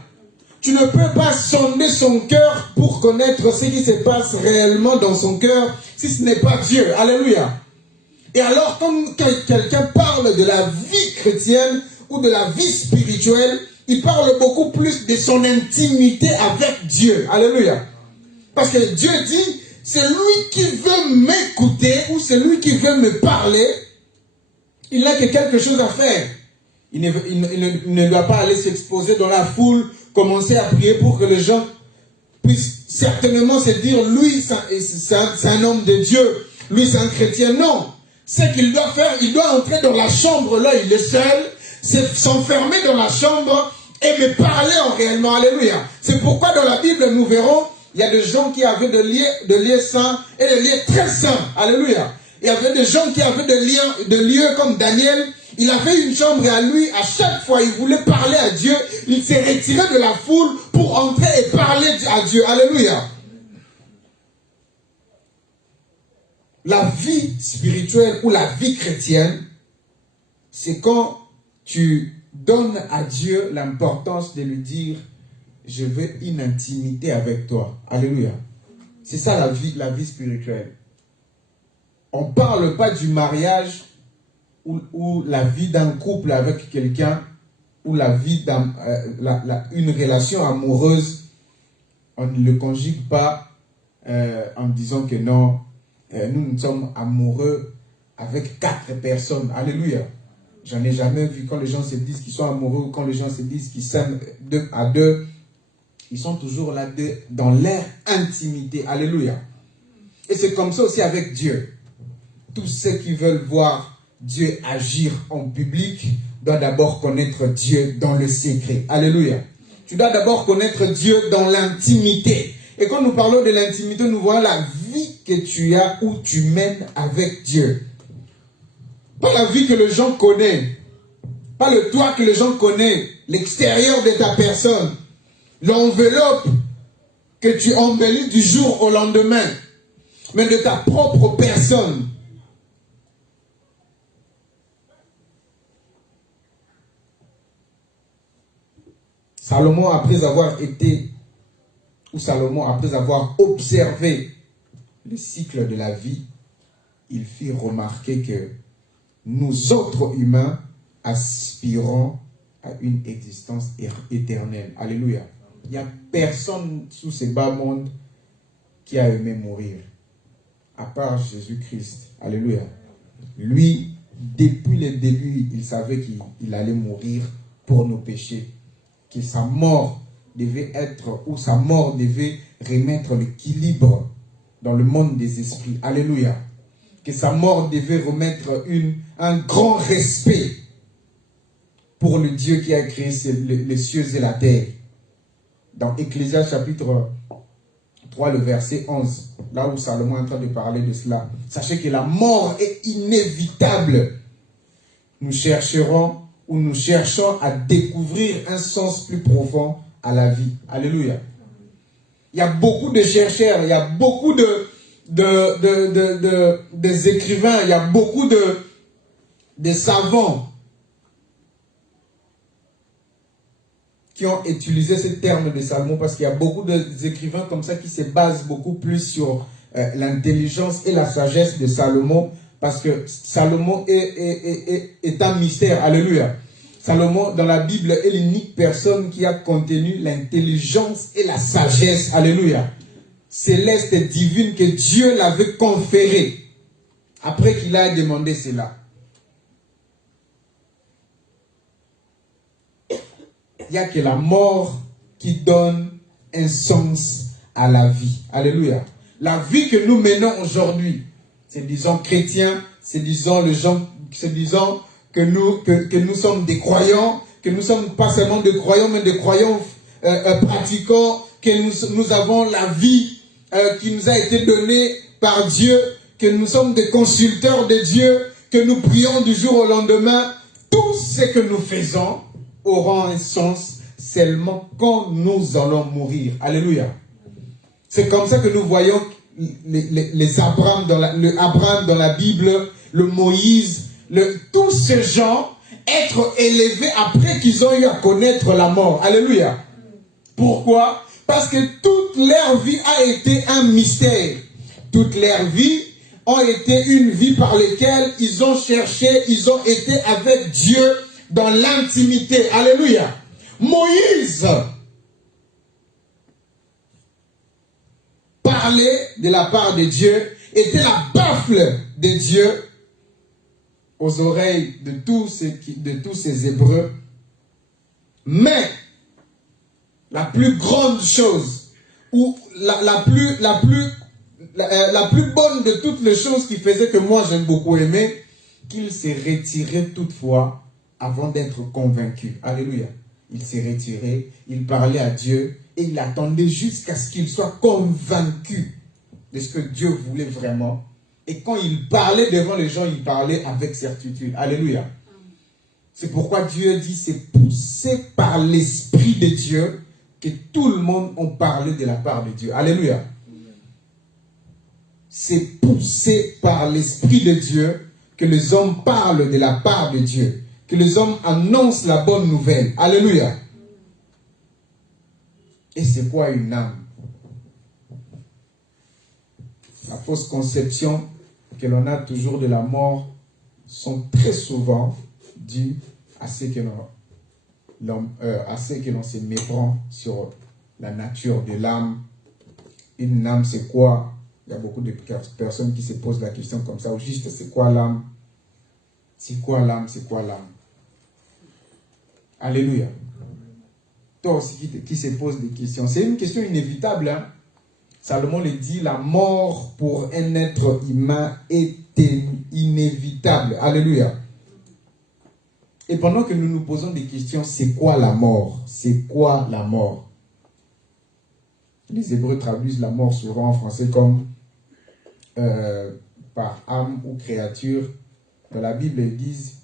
Tu ne peux pas sonder son cœur pour connaître ce qui se passe réellement dans son cœur si ce n'est pas Dieu. Alléluia. Et alors, quand quelqu'un parle de la vie chrétienne ou de la vie spirituelle, il parle beaucoup plus de son intimité avec Dieu. Alléluia. Parce que Dieu dit, c'est lui qui veut m'écouter ou c'est lui qui veut me parler. Il n'a que quelque chose à faire. Il ne doit pas aller s'exposer dans la foule, commencer à prier pour que les gens puissent certainement se dire, lui, c'est un homme de Dieu, lui, c'est un chrétien. Non. Ce qu'il doit faire, il doit entrer dans la chambre, là, il est seul, s'enfermer dans la chambre et me parler en réellement. Alléluia. C'est pourquoi dans la Bible, nous verrons, il y a des gens qui avaient de lieux saints et des lieux très saints. Alléluia. Il y avait des gens qui avaient des lieux comme Daniel. Il avait une chambre et à lui, à chaque fois, il voulait parler à Dieu. Il s'est retiré de la foule pour entrer et parler à Dieu. Alléluia. La vie spirituelle ou la vie chrétienne, c'est quand tu donnes à Dieu l'importance de lui dire, je veux une intimité avec toi. Alléluia. C'est ça la vie spirituelle. On ne parle pas du mariage ou la vie d'un couple avec quelqu'un ou la vie une relation amoureuse. On ne le conjugue pas en disant que non, nous sommes amoureux avec 4 personnes. Alléluia. J'en ai jamais vu quand les gens se disent qu'ils sont amoureux ou quand les gens se disent qu'ils s'aiment 2 à 2. Ils sont toujours là dans leur intimité. Alléluia. Et c'est comme ça aussi avec Dieu. Tous ceux qui veulent voir Dieu agir en public doivent d'abord connaître Dieu dans le secret. Alléluia. Tu dois d'abord connaître Dieu dans l'intimité. Et quand nous parlons de l'intimité, nous voyons la vie que tu as ou tu mènes avec Dieu. Pas la vie que les gens connaissent. Pas le toi que les gens connaissent. L'extérieur de ta personne. L'enveloppe que tu embellis du jour au lendemain. Mais de ta propre personne. Salomon, après avoir observé le cycle de la vie, il fit remarquer que nous autres humains aspirons à une existence éternelle. Alléluia. Il n'y a personne sous ce bas monde qui a aimé mourir, à part Jésus-Christ. Alléluia. Lui, depuis le début, il savait qu'il allait mourir pour nos péchés. Que sa mort devait remettre l'équilibre dans le monde des esprits. Alléluia. Que sa mort devait remettre un grand respect pour le Dieu qui a créé les cieux et la terre. Dans Ecclésiaste chapitre 3, le verset 11, là où Salomon est en train de parler de cela. Sachez que la mort est inévitable. Nous cherchons à découvrir un sens plus profond à la vie. Alléluia. Il y a beaucoup de chercheurs, il y a beaucoup des écrivains, il y a beaucoup de savants qui ont utilisé ce terme de Salomon parce qu'il y a beaucoup d'écrivains comme ça qui se basent beaucoup plus sur l'intelligence et la sagesse de Salomon. Parce que Salomon est un mystère. Alléluia. Salomon, dans la Bible, est l'unique personne qui a contenu l'intelligence et la sagesse. Alléluia. Céleste et divine que Dieu l'avait conférée. Après qu'il a demandé cela. Il n'y a que la mort qui donne un sens à la vie. Alléluia. La vie que nous menons aujourd'hui, c'est disons chrétiens, c'est disons les gens, c'est disons que nous sommes des croyants, que nous sommes pas seulement des croyants, mais des croyants pratiquants, que nous avons la vie qui nous a été donnée par Dieu, que nous sommes des consulteurs de Dieu, que nous prions du jour au lendemain. Tout ce que nous faisons aura un sens seulement quand nous allons mourir. Alléluia. C'est comme ça que nous voyons les Abraham dans la Bible, le Moïse, tous ces gens être élevés après qu'ils ont eu à connaître la mort. Alléluia. Pourquoi? Parce que toute leur vie a été un mystère. Toute leur vie ont été une vie par laquelle ils ont cherché, ils ont été avec Dieu dans l'intimité. Alléluia. Moïse parlait de la part de Dieu, était la baffle de Dieu aux oreilles de tous ces Hébreux. Mais la plus grande chose, ou la plus bonne de toutes les choses qui faisait que moi j'ai beaucoup aimé, qu'il s'est retiré toutefois avant d'être convaincu. Alléluia. Il s'est retiré, il parlait à Dieu et il attendait jusqu'à ce qu'il soit convaincu de ce que Dieu voulait vraiment. Et quand il parlait devant les gens, il parlait avec certitude. Alléluia. C'est pourquoi Dieu dit, c'est poussé par l'Esprit de Dieu que tout le monde a parlé de la part de Dieu. Alléluia. C'est poussé par l'Esprit de Dieu que les hommes parlent de la part de Dieu, que les hommes annoncent la bonne nouvelle. Alléluia. Et c'est quoi une âme? La fausse conception que l'on a toujours de la mort sont très souvent dues à ce que l'on se méprend sur la nature de l'âme. Une âme, c'est quoi? Il y a beaucoup de personnes qui se posent la question comme ça, au juste, c'est quoi l'âme? C'est quoi l'âme? C'est quoi l'âme? Alléluia. Toi aussi qui se pose des questions. C'est une question inévitable. Hein? Salomon le dit, la mort pour un être humain est inévitable. Alléluia. Et pendant que nous nous posons des questions, c'est quoi la mort? C'est quoi la mort? Les Hébreux traduisent la mort souvent en français comme par âme ou créature. Dans la Bible, ils disent,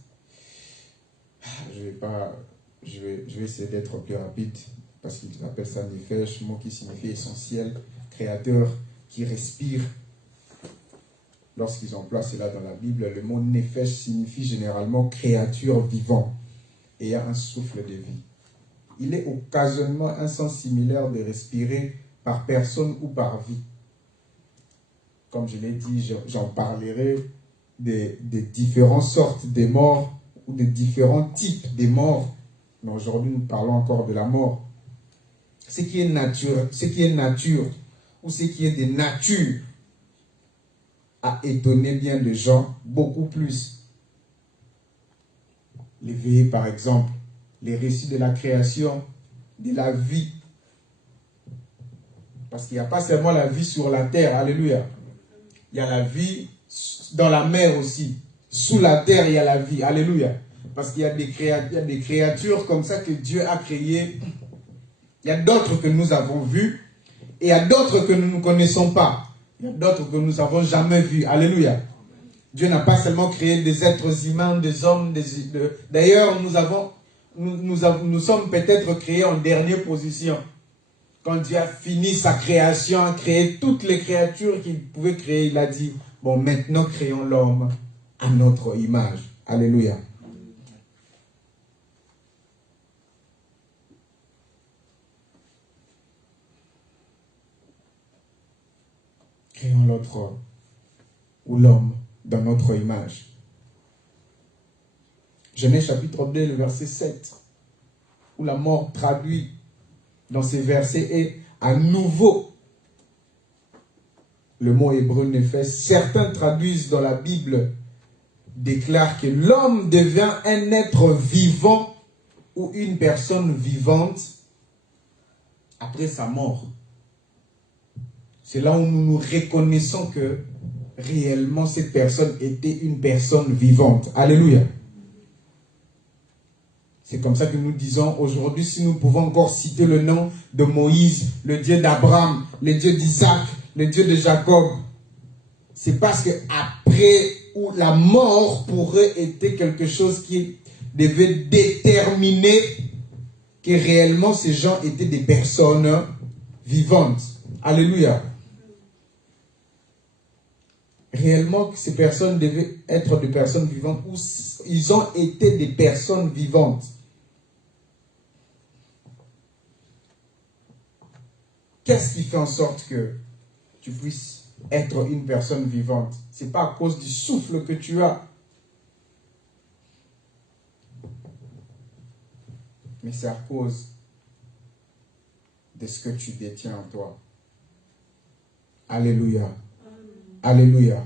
je vais essayer d'être plus rapide, parce qu'ils appellent ça nefesh, mot qui signifie essentiel, créateur qui respire. Lorsqu'ils emploient cela dans la Bible, le mot nefesh signifie généralement créature vivante et a un souffle de vie. Il est occasionnellement un sens similaire de respirer par personne ou par vie. Comme je l'ai dit, j'en parlerai des différentes sortes de morts ou des différents types de morts. Mais aujourd'hui, nous parlons encore de la mort. Ce qui est nature ou ce qui est de nature a étonné bien de gens, beaucoup plus. Les veillées, par exemple, les récits de la création, de la vie. Parce qu'il n'y a pas seulement la vie sur la terre, alléluia. Il y a la vie dans la mer aussi. Sous la terre, il y a la vie, alléluia. Parce qu'il y a des créatures comme ça que Dieu a créées. Il y a d'autres que nous avons vues et il y a d'autres que nous ne connaissons pas. Il y a d'autres que nous n'avons jamais vues. Alléluia. Dieu n'a pas seulement créé des êtres humains, des hommes, d'ailleurs, nous sommes peut-être créés en dernière position. Quand Dieu a fini sa création, a créé toutes les créatures qu'il pouvait créer, il a dit, bon, maintenant créons l'homme à notre image. Alléluia. Créons l'autre ou l'homme dans notre image. Genèse chapitre 2, le verset 7, où la mort traduit dans ces versets est à nouveau le mot hébreu nefesh. Certains traduisent dans la Bible, déclarent que l'homme devient un être vivant ou une personne vivante après sa mort. C'est là où nous nous reconnaissons que réellement cette personne était une personne vivante. Alléluia. C'est comme ça que nous disons aujourd'hui, si nous pouvons encore citer le nom de Moïse, le Dieu d'Abraham, le Dieu d'Isaac, le Dieu de Jacob, c'est parce que après où la mort pourrait être quelque chose qui devait déterminer que réellement ces gens étaient des personnes vivantes. Alléluia. Réellement, ces personnes devaient être des personnes vivantes ou ils ont été des personnes vivantes. Qu'est-ce qui fait en sorte que tu puisses être une personne vivante? Ce n'est pas à cause du souffle que tu as, mais c'est à cause de ce que tu détiens en toi. Alléluia. Alléluia.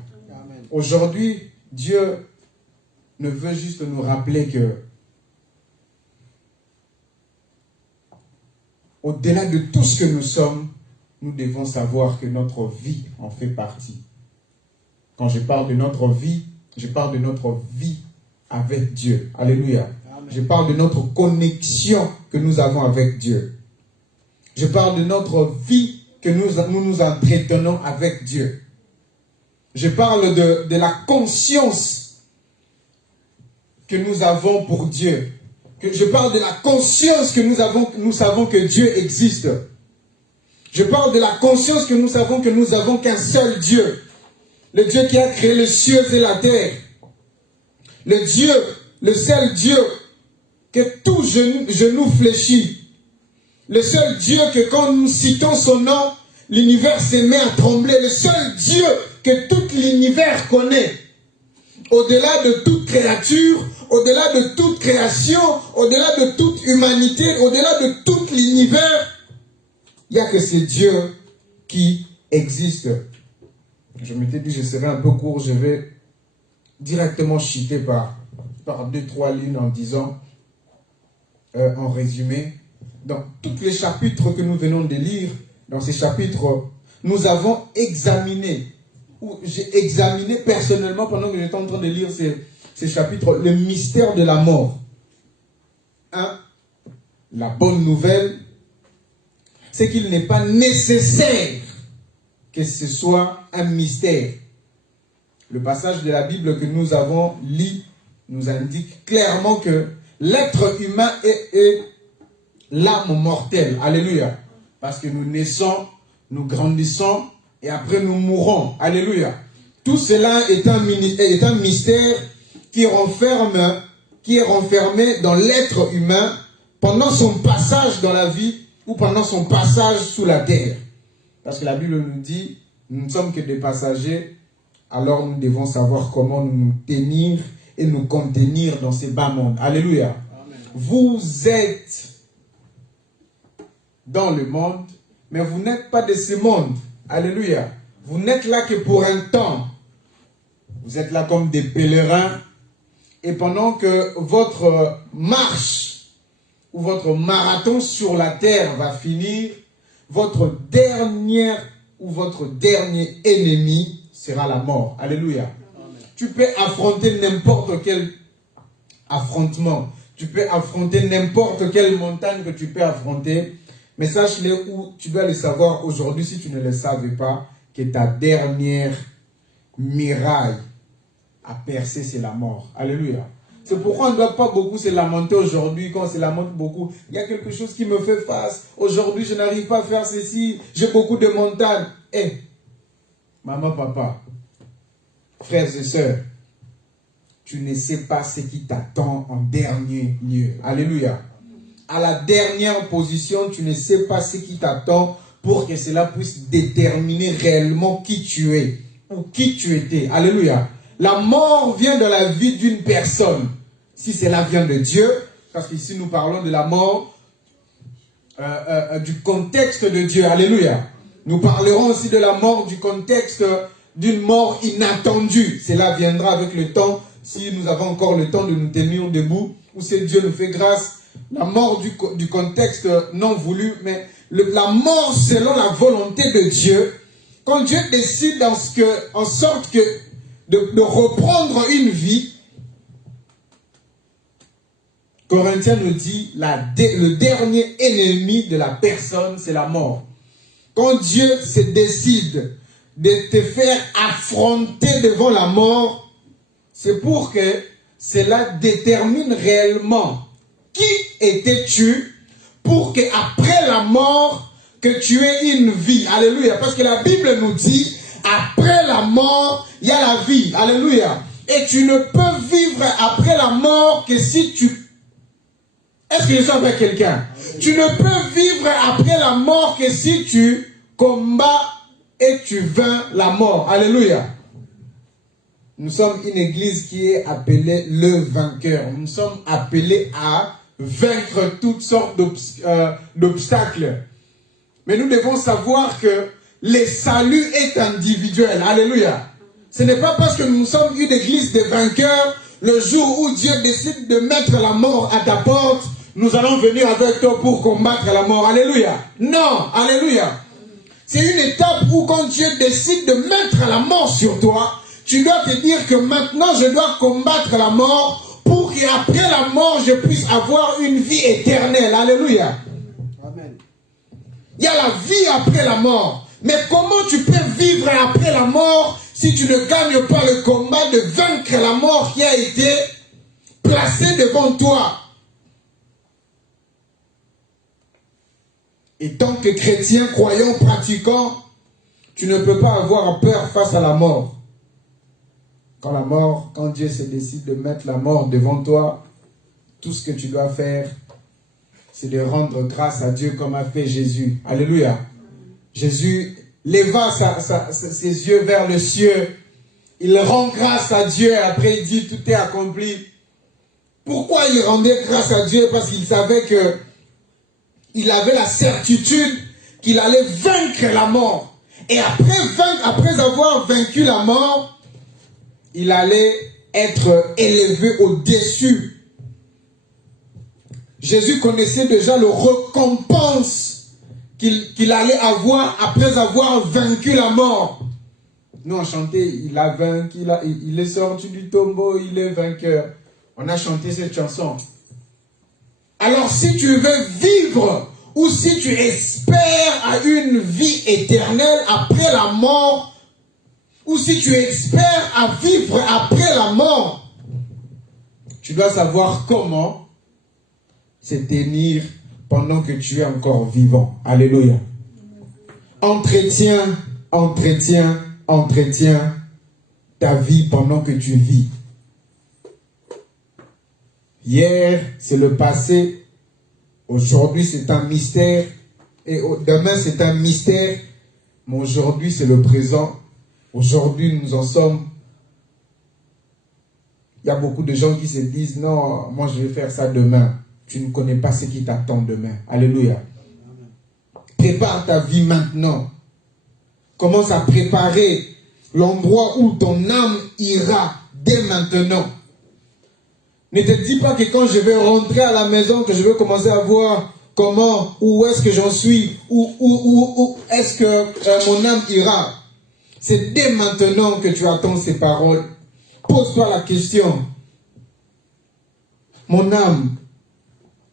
Aujourd'hui, Dieu ne veut juste nous rappeler que au-delà de tout ce que nous sommes, nous devons savoir que notre vie en fait partie. Quand je parle de notre vie, je parle de notre vie avec Dieu. Alléluia. Amen. Je parle de notre connexion que nous avons avec Dieu. Je parle de notre vie que nous entretenons avec Dieu. Je parle de la conscience que nous avons pour Dieu. Je parle de la conscience que nous savons que Dieu existe. Je parle de la conscience que nous avons qu'un seul Dieu. Le Dieu qui a créé les cieux et la terre. Le seul Dieu que tout genou fléchit. Le seul Dieu que quand nous citons son nom, l'univers se met à trembler. Le seul Dieu que tout l'univers connaît. Au-delà de toute créature, au-delà de toute création, au-delà de toute humanité, au-delà de tout l'univers, il n'y a que ce Dieu qui existe. Je m'étais dit, je serai un peu court, je vais directement chuter par 2-3 lignes en disant, en résumé, dans tous les chapitres que nous venons de lire, dans ces chapitres, nous avons examiné, ou j'ai examiné personnellement pendant que j'étais en train de lire ces chapitres, le mystère de la mort. La bonne nouvelle, c'est qu'il n'est pas nécessaire que ce soit un mystère. Le passage de la Bible que nous avons lu nous indique clairement que l'être humain est l'âme mortelle. Alléluia. Parce que nous naissons, nous grandissons et après nous mourrons. Alléluia. Tout cela est un mystère qui est renfermé dans l'être humain pendant son passage dans la vie ou pendant son passage sous la terre. Parce que la Bible nous dit, nous ne sommes que des passagers, alors nous devons savoir comment nous tenir et nous contenir dans ces bas mondes. Alléluia. Amen. Vous êtes dans le monde, mais vous n'êtes pas de ce monde. Alléluia. Vous n'êtes là que pour un temps. Vous êtes là comme des pèlerins. Et pendant que votre marche ou votre marathon sur la terre va finir, votre dernier ennemi sera la mort. Alléluia. Amen. Tu peux affronter n'importe quel affrontement. Tu peux affronter n'importe quelle montagne que tu peux affronter. Mais sache-le où tu dois le savoir aujourd'hui, si tu ne le savais pas, que ta dernière muraille à percer, c'est la mort. Alléluia. C'est pourquoi on ne doit pas beaucoup se lamenter aujourd'hui. Quand on se lamente beaucoup, il y a quelque chose qui me fait face. Aujourd'hui, je n'arrive pas à faire ceci. J'ai beaucoup de montagnes. Maman, papa, frères et sœurs, tu ne sais pas ce qui t'attend en dernier lieu. Alléluia. À la dernière position, tu ne sais pas ce qui t'attend pour que cela puisse déterminer réellement qui tu es ou qui tu étais. Alléluia. La mort vient de la vie d'une personne. Si cela vient de Dieu, parce qu'ici nous parlons de la mort du contexte de Dieu. Alléluia. Nous parlerons aussi de la mort du contexte d'une mort inattendue. Cela viendra avec le temps, si nous avons encore le temps de nous tenir debout, ou si Dieu nous fait grâce. La mort du contexte non voulu, mais la mort selon la volonté de Dieu. Quand Dieu décide en sorte que de reprendre une vie, Corinthiens nous dit le dernier ennemi de la personne, c'est la mort. Quand Dieu se décide de te faire affronter devant la mort, c'est pour que cela détermine réellement qui étais-tu pour qu'après la mort, que tu aies une vie. Alléluia. Parce que la Bible nous dit, après la mort, il y a la vie. Alléluia. Et tu ne peux vivre après la mort que si tu Est-ce que je suis avec quelqu'un? Tu ne peux vivre après la mort que si tu combats et tu vains la mort. Alléluia. Nous sommes une église qui est appelée le vainqueur. Nous sommes appelés à vaincre toutes sortes d'obstacles. Mais nous devons savoir que le salut est individuel. Alléluia. Ce n'est pas parce que nous sommes une église de vainqueurs, le jour où Dieu décide de mettre la mort à ta porte, nous allons venir avec toi pour combattre la mort. Alléluia. Non. Alléluia. C'est une étape où quand Dieu décide de mettre la mort sur toi, tu dois te dire que maintenant je dois combattre la mort pour qu'après la mort je puisse avoir une vie éternelle. Alléluia. Amen. Il y a la vie après la mort. Mais comment tu peux vivre après la mort si tu ne gagnes pas le combat de vaincre la mort qui a été placée devant toi? Et tant que chrétien, croyant, pratiquant, tu ne peux pas avoir peur face à la mort. Quand Dieu se décide de mettre la mort devant toi, tout ce que tu dois faire, c'est de rendre grâce à Dieu comme a fait Jésus. Alléluia. Jésus leva ses yeux vers le ciel. Il rend grâce à Dieu. Après, il dit, tout est accompli. Pourquoi il rendait grâce à Dieu? Parce qu'il savait que il avait la certitude qu'il allait vaincre la mort. Et après avoir vaincu la mort, il allait être élevé au-dessus. Jésus connaissait déjà le récompense qu'il allait avoir après avoir vaincu la mort. Nous on chantait, il a vaincu, il est sorti du tombeau, il est vainqueur. On a chanté cette chanson. Alors si tu veux vivre ou si tu espères à une vie éternelle après la mort, ou si tu espères à vivre après la mort, tu dois savoir comment se tenir pendant que tu es encore vivant. Alléluia. Entretiens ta vie pendant que tu vis. Hier, c'est le passé. Aujourd'hui, c'est un mystère. Et demain, c'est un mystère. Mais aujourd'hui, c'est le présent. Aujourd'hui, nous en sommes. Il y a beaucoup de gens qui se disent, non, moi je vais faire ça demain. Tu ne connais pas ce qui t'attend demain. Alléluia. Prépare ta vie maintenant. Commence à préparer l'endroit où ton âme ira dès maintenant. Ne te dis pas que quand je vais rentrer à la maison, que je vais commencer à voir comment, où est-ce que j'en suis, où est-ce que mon âme ira. C'est dès maintenant que tu attends ces paroles. Pose-toi la question. Mon âme,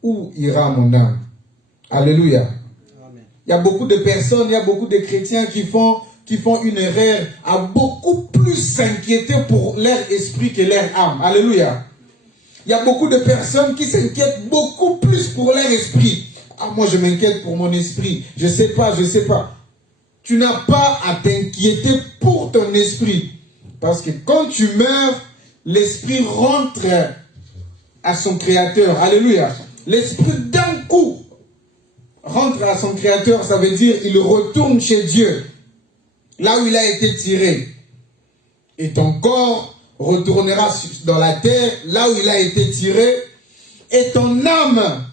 où ira mon âme? Alléluia. Amen. Il y a beaucoup de personnes, il y a beaucoup de chrétiens qui font une erreur à beaucoup plus s'inquiéter pour leur esprit que leur âme. Alléluia. Il y a beaucoup de personnes qui s'inquiètent beaucoup plus pour leur esprit. Ah, moi je m'inquiète pour mon esprit. Je sais pas. Tu n'as pas à t'inquiéter pour ton esprit. Parce que quand tu meurs, l'esprit rentre à son créateur. Alléluia. L'esprit d'un coup rentre à son créateur. Ça veut dire il retourne chez Dieu. Là où il a été tiré. Et ton corps retournera dans la terre. Là où il a été tiré. Et ton âme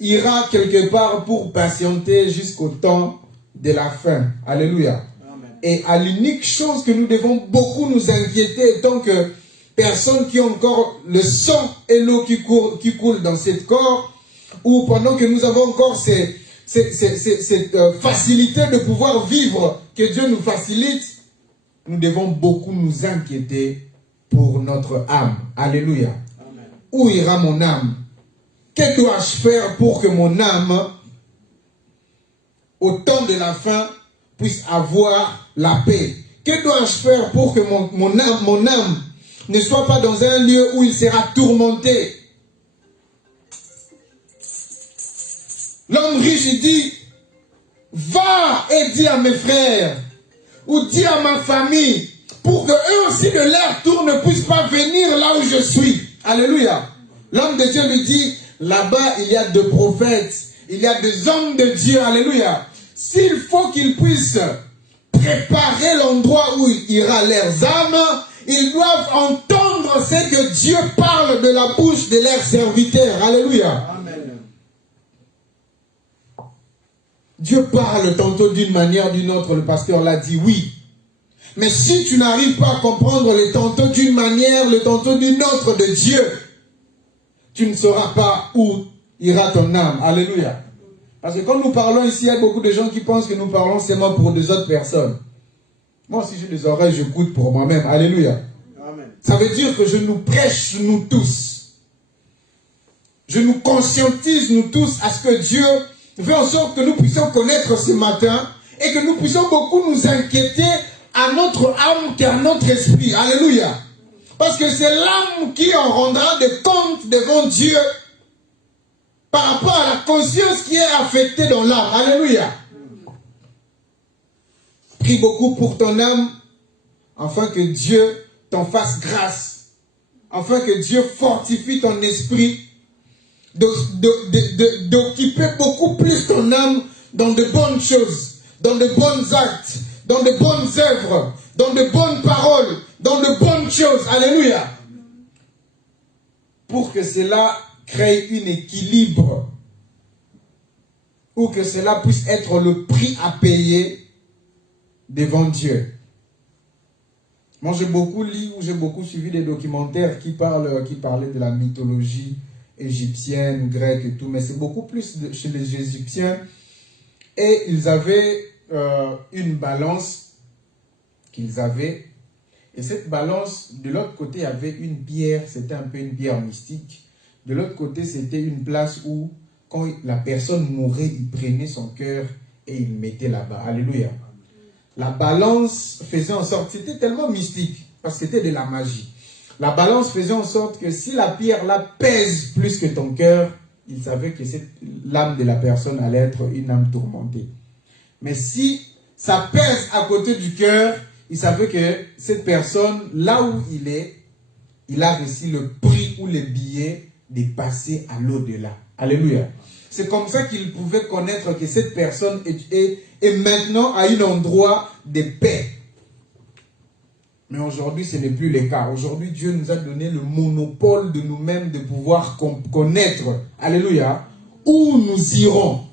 ira quelque part pour patienter jusqu'au temps de la fin. Alléluia. Amen. Et à l'unique chose que nous devons beaucoup nous inquiéter, tant que personnes qui ont encore le sang et l'eau qui coulent dans ce corps, ou pendant que nous avons encore cette facilité de pouvoir vivre, que Dieu nous facilite, nous devons beaucoup nous inquiéter pour notre âme. Alléluia. Amen. Où ira mon âme? Que dois-je faire pour que mon âme, au temps de la fin, puisse avoir la paix? Que dois-je faire pour que mon âme ne soit pas dans un lieu où il sera tourmenté? L'homme riche, il dit, va et dis à mes frères, ou dis à ma famille, pour que eux aussi de leur tour ne puissent pas venir là où je suis. Alléluia. L'homme de Dieu lui dit, Là-bas, il y a des prophètes, il y a des hommes de Dieu, alléluia. S'il faut qu'ils puissent préparer l'endroit où ira leurs âmes, ils doivent entendre ce que Dieu parle de la bouche de leurs serviteurs, alléluia. Amen. Dieu parle tantôt d'une manière ou d'une autre, le pasteur l'a dit, oui. Mais si tu n'arrives pas à comprendre les tantôt d'une manière, les tantôt d'une autre de Dieu, tu ne sauras pas où ira ton âme. Alléluia. Parce que quand nous parlons ici, il y a beaucoup de gens qui pensent que nous parlons seulement pour des autres personnes. Moi, si j'ai des oreilles, j'écoute pour moi-même. Alléluia. Amen. Ça veut dire que je nous prêche, nous tous. Je nous conscientise, nous tous, à ce que Dieu fait en sorte que nous puissions connaître ce matin et que nous puissions beaucoup nous inquiéter à notre âme qu'à notre esprit. Alléluia. Parce que c'est l'âme qui en rendra des comptes devant Dieu par rapport à la conscience qui est affectée dans l'âme. Alléluia. Prie beaucoup pour ton âme, afin que Dieu t'en fasse grâce, afin que Dieu fortifie ton esprit, d'occuper beaucoup plus ton âme dans de bonnes choses, dans de bons actes, dans de bonnes œuvres, dans de bonnes paroles, dans de bonnes choses. Alléluia. Pour que cela crée un équilibre, ou que cela puisse être le prix à payer devant Dieu. Moi, j'ai beaucoup lu ou j'ai beaucoup suivi des documentaires qui parlaient de la mythologie égyptienne, grecque et tout, mais c'est beaucoup plus chez les Égyptiens. Et ils avaient une balance qu'ils avaient. Et cette balance, de l'autre côté, il y avait une pierre, c'était un peu une pierre mystique. De l'autre côté, c'était une place où, quand la personne mourait, il prenait son cœur et il mettait là-bas. Alléluia. La balance faisait en sorte, c'était tellement mystique, parce que c'était de la magie. La balance faisait en sorte que si la pierre là pèse plus que ton cœur, il savait que l'âme de la personne allait être une âme tourmentée. Mais si ça pèse à côté du cœur, il savait que cette personne, là où il est, il a reçu le prix ou le billet de passer à l'au-delà. Alléluia. C'est comme ça qu'il pouvait connaître que cette personne est maintenant à un endroit de paix. Mais aujourd'hui, ce n'est plus le cas. Aujourd'hui, Dieu nous a donné le monopole de nous-mêmes de pouvoir connaître, alléluia, où nous irons.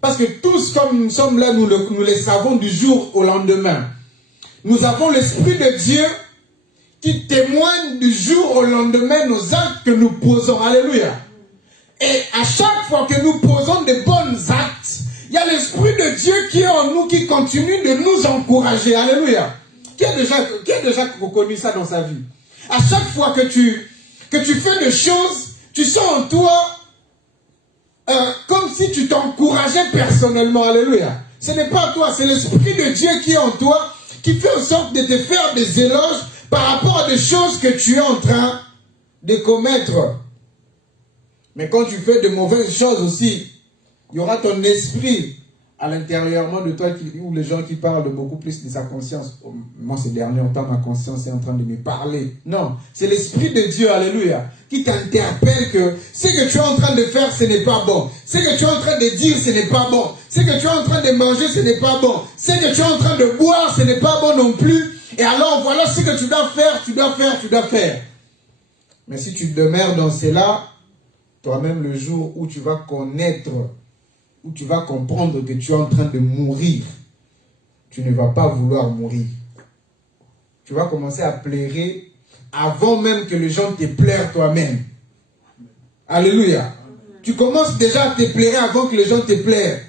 Parce que tous, comme nous sommes là, nous les savons du jour au lendemain. Nous avons l'Esprit de Dieu qui témoigne du jour au lendemain nos actes que nous posons. Alléluia. Et à chaque fois que nous posons de bons actes, il y a l'Esprit de Dieu qui est en nous, qui continue de nous encourager. Alléluia. Qui a déjà reconnu ça dans sa vie? À chaque fois que tu fais des choses, tu sens en toi comme si tu t'encourageais personnellement. Alléluia. Ce n'est pas toi, c'est l'Esprit de Dieu qui est en toi, qui fait en sorte de te faire des éloges par rapport à des choses que tu es en train de commettre. Mais quand tu fais de mauvaises choses aussi, il y aura ton esprit à l'intérieurement de toi, ou les gens qui parlent beaucoup plus de sa conscience. Moi, ces derniers temps, ma conscience est en train de me parler. Non, c'est l'Esprit de Dieu, alléluia, qui t'interpelle que ce que tu es en train de faire, ce n'est pas bon. Ce que tu es en train de dire, ce n'est pas bon. Ce que tu es en train de manger, ce n'est pas bon. Ce que tu es en train de boire, ce n'est pas bon non plus. Et alors, voilà ce que tu dois faire, tu dois faire, tu dois faire. Mais si tu demeures dans cela, toi-même, le jour où tu vas connaître, où tu vas comprendre que tu es en train de mourir, tu ne vas pas vouloir mourir. Tu vas commencer à pleurer avant même que les gens te pleurent toi-même. Alléluia. Tu commences déjà à te pleurer avant que les gens te pleurent.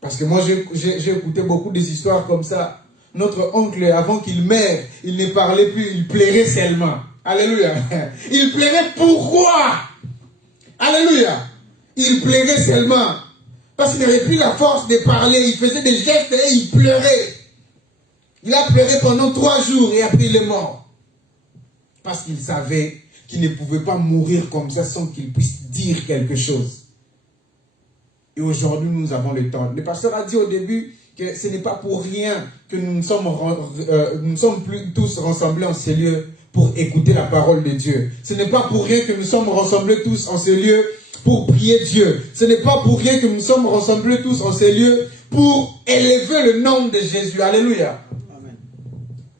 Parce que moi, j'ai écouté beaucoup des histoires comme ça. Notre oncle, avant qu'il meure, il ne parlait plus, il pleurait seulement. Alléluia. Il pleurait pourquoi? Alléluia. Il pleurait seulement. Parce qu'il n'avait plus la force de parler. Il faisait des gestes et il pleurait. Il a pleuré pendant 3 jours et après il est mort. Parce qu'il savait qu'il ne pouvait pas mourir comme ça sans qu'il puisse dire quelque chose. Et aujourd'hui, nous avons le temps. Le pasteur a dit au début que ce n'est pas pour rien que nous sommes plus tous rassemblés en ces lieux pour écouter la parole de Dieu. Ce n'est pas pour rien que nous sommes rassemblés tous en ce lieu pour prier Dieu. Ce n'est pas pour rien que nous sommes rassemblés tous en ces lieux pour élever le nom de Jésus. Alléluia. Amen.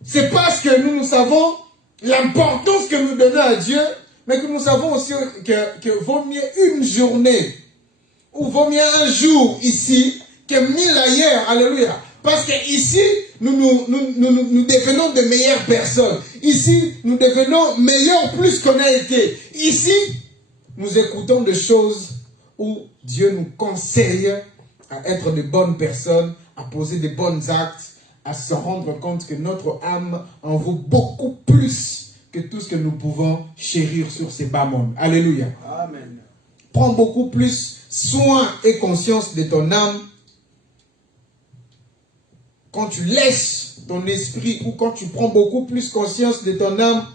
C'est parce que nous savons l'importance que nous donnons à Dieu, mais que nous savons aussi que vaut mieux une journée ou vaut mieux un jour ici que 1000 ailleurs. Alléluia. Parce qu'ici, nous devenons de meilleures personnes. Ici, nous devenons meilleurs plus qu'on a été. Ici, nous écoutons des choses où Dieu nous conseille à être de bonnes personnes, à poser de bons actes, à se rendre compte que notre âme en vaut beaucoup plus que tout ce que nous pouvons chérir sur ces bas mondes. Alléluia. Amen. Prends beaucoup plus soin et conscience de ton âme. Quand tu laisses ton esprit ou quand tu prends beaucoup plus conscience de ton âme,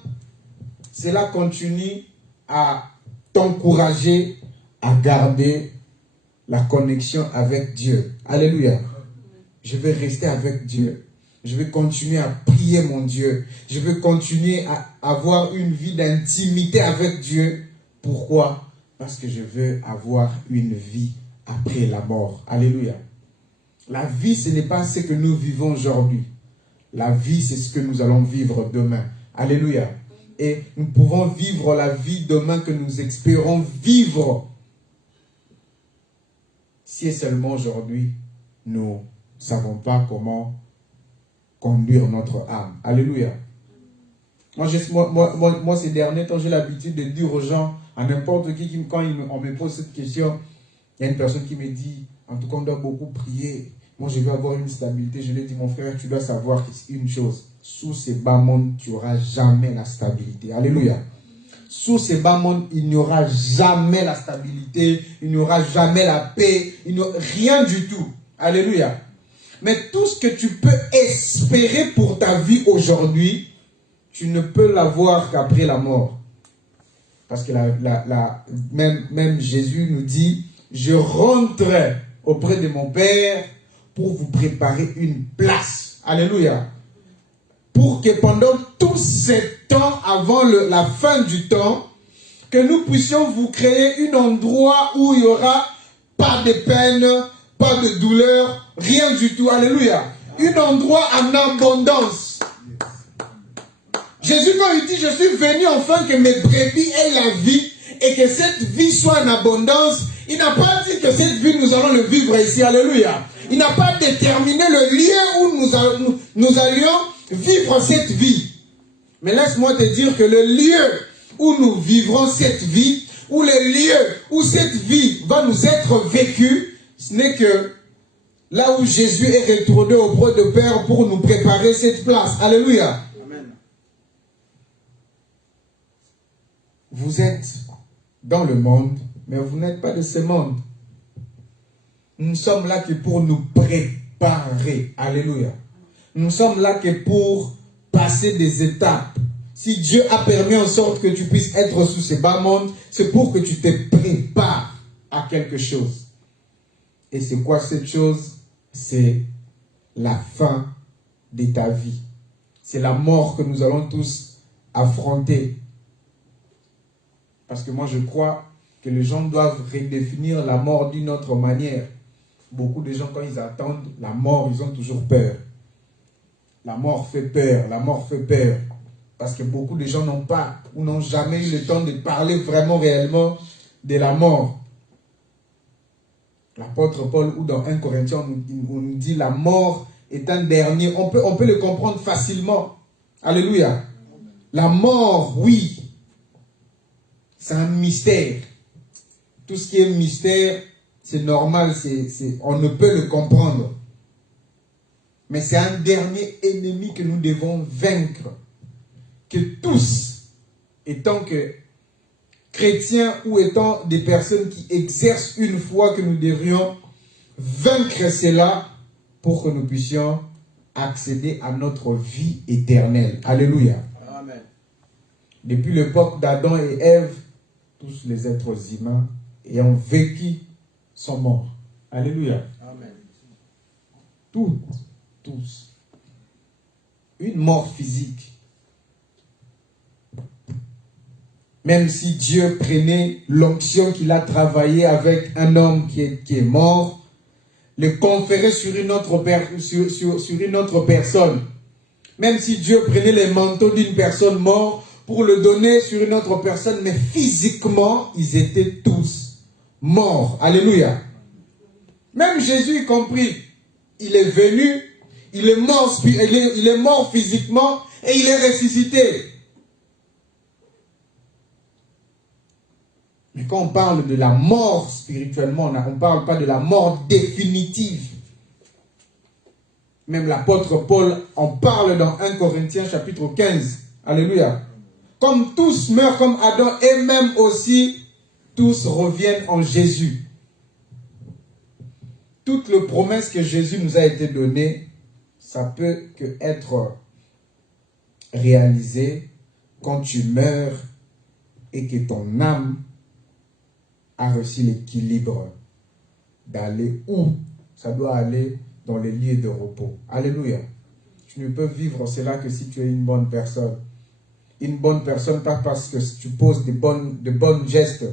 cela continue à t'encourager à garder la connexion avec Dieu. Alléluia. Je vais rester avec Dieu. Je vais continuer à prier mon Dieu. Je vais continuer à avoir une vie d'intimité avec Dieu. Pourquoi? Parce que je veux avoir une vie après la mort. Alléluia. La vie, ce n'est pas ce que nous vivons aujourd'hui. La vie, c'est ce que nous allons vivre demain. Alléluia. Et nous pouvons vivre la vie demain que nous espérons vivre si et seulement aujourd'hui, nous ne savons pas comment conduire notre âme. Alléluia. Moi, ces derniers temps, j'ai l'habitude de dire aux gens, à n'importe qui, quand on me pose cette question, il y a une personne qui me dit, en tout cas, on doit beaucoup prier. Moi, je veux avoir une stabilité. Je lui ai dit, mon frère, tu dois savoir une chose. Sous ces bas mondes, tu n'auras jamais la stabilité. Alléluia. Sous ces bas mondes, il n'y aura jamais la stabilité, il n'y aura jamais la paix, rien du tout. Alléluia. Mais tout ce que tu peux espérer pour ta vie aujourd'hui, tu ne peux l'avoir qu'après la mort. Parce que même Jésus nous dit, je rentrerai auprès de mon Père pour vous préparer une place. Alléluia. Pour que pendant tout ce temps, avant la fin du temps, que nous puissions vous créer un endroit où il n'y aura pas de peine, pas de douleur, rien du tout. Alléluia. Un endroit en abondance. Jésus, quand il dit, je suis venu afin que mes brebis aient la vie et que cette vie soit en abondance, il n'a pas dit que cette vie, nous allons le vivre ici. Alléluia. Il n'a pas déterminé le lieu où nous allions vivre cette vie. Mais laisse-moi te dire que le lieu où nous vivrons cette vie, ou le lieu où cette vie va nous être vécue, ce n'est que là où Jésus est retourné auprès de Père pour nous préparer cette place. Alléluia. Amen. Vous êtes dans le monde, mais vous n'êtes pas de ce monde. Nous sommes là que pour nous préparer. Alléluia. Nous sommes là que pour passer des étapes. Si Dieu a permis en sorte que tu puisses être sous ces bas mondes, c'est pour que tu te prépares à quelque chose. Et c'est quoi cette chose? C'est la fin de ta vie. C'est la mort que nous allons tous affronter. Parce que moi je crois que les gens doivent redéfinir la mort d'une autre manière. Beaucoup de gens, quand ils attendent la mort, ils ont toujours peur. La mort fait peur, la mort fait peur. Parce que beaucoup de gens n'ont pas ou n'ont jamais eu le temps de parler vraiment réellement de la mort. L'apôtre Paul, ou dans 1 Corinthiens, on nous dit la mort est un dernier. On peut le comprendre facilement. Alléluia. La mort, oui, c'est un mystère. Tout ce qui est mystère, c'est normal, on ne peut le comprendre. Mais c'est un dernier ennemi que nous devons vaincre. Que tous, étant que chrétiens ou étant des personnes qui exercent une foi, que nous devrions vaincre cela pour que nous puissions accéder à notre vie éternelle. Alléluia. Amen. Depuis l'époque d'Adam et Ève, tous les êtres humains ayant vécu sont morts. Alléluia. Amen. Tous. Une mort physique. Même si Dieu prenait l'onction qu'il a travaillé avec un homme qui est mort, le conférait sur une autre personne. Même si Dieu prenait les manteaux d'une personne morte pour le donner sur une autre personne, mais physiquement, ils étaient tous morts. Alléluia. Même Jésus y compris. Il est venu, il est mort physiquement et il est ressuscité. Mais quand on parle de la mort spirituellement, on ne parle pas de la mort définitive. Même l'apôtre Paul en parle dans 1 Corinthiens chapitre 15. Alléluia. Comme tous meurent comme Adam et même aussi tous reviennent en Jésus. Toute la promesse que Jésus nous a été donnée, ça peut que être réalisé quand tu meurs et que ton âme a reçu l'équilibre d'aller où? Ça doit aller dans les lieux de repos. Alléluia. Tu ne peux vivre cela que si tu es une bonne personne. Une bonne personne, pas parce que tu poses de bons gestes,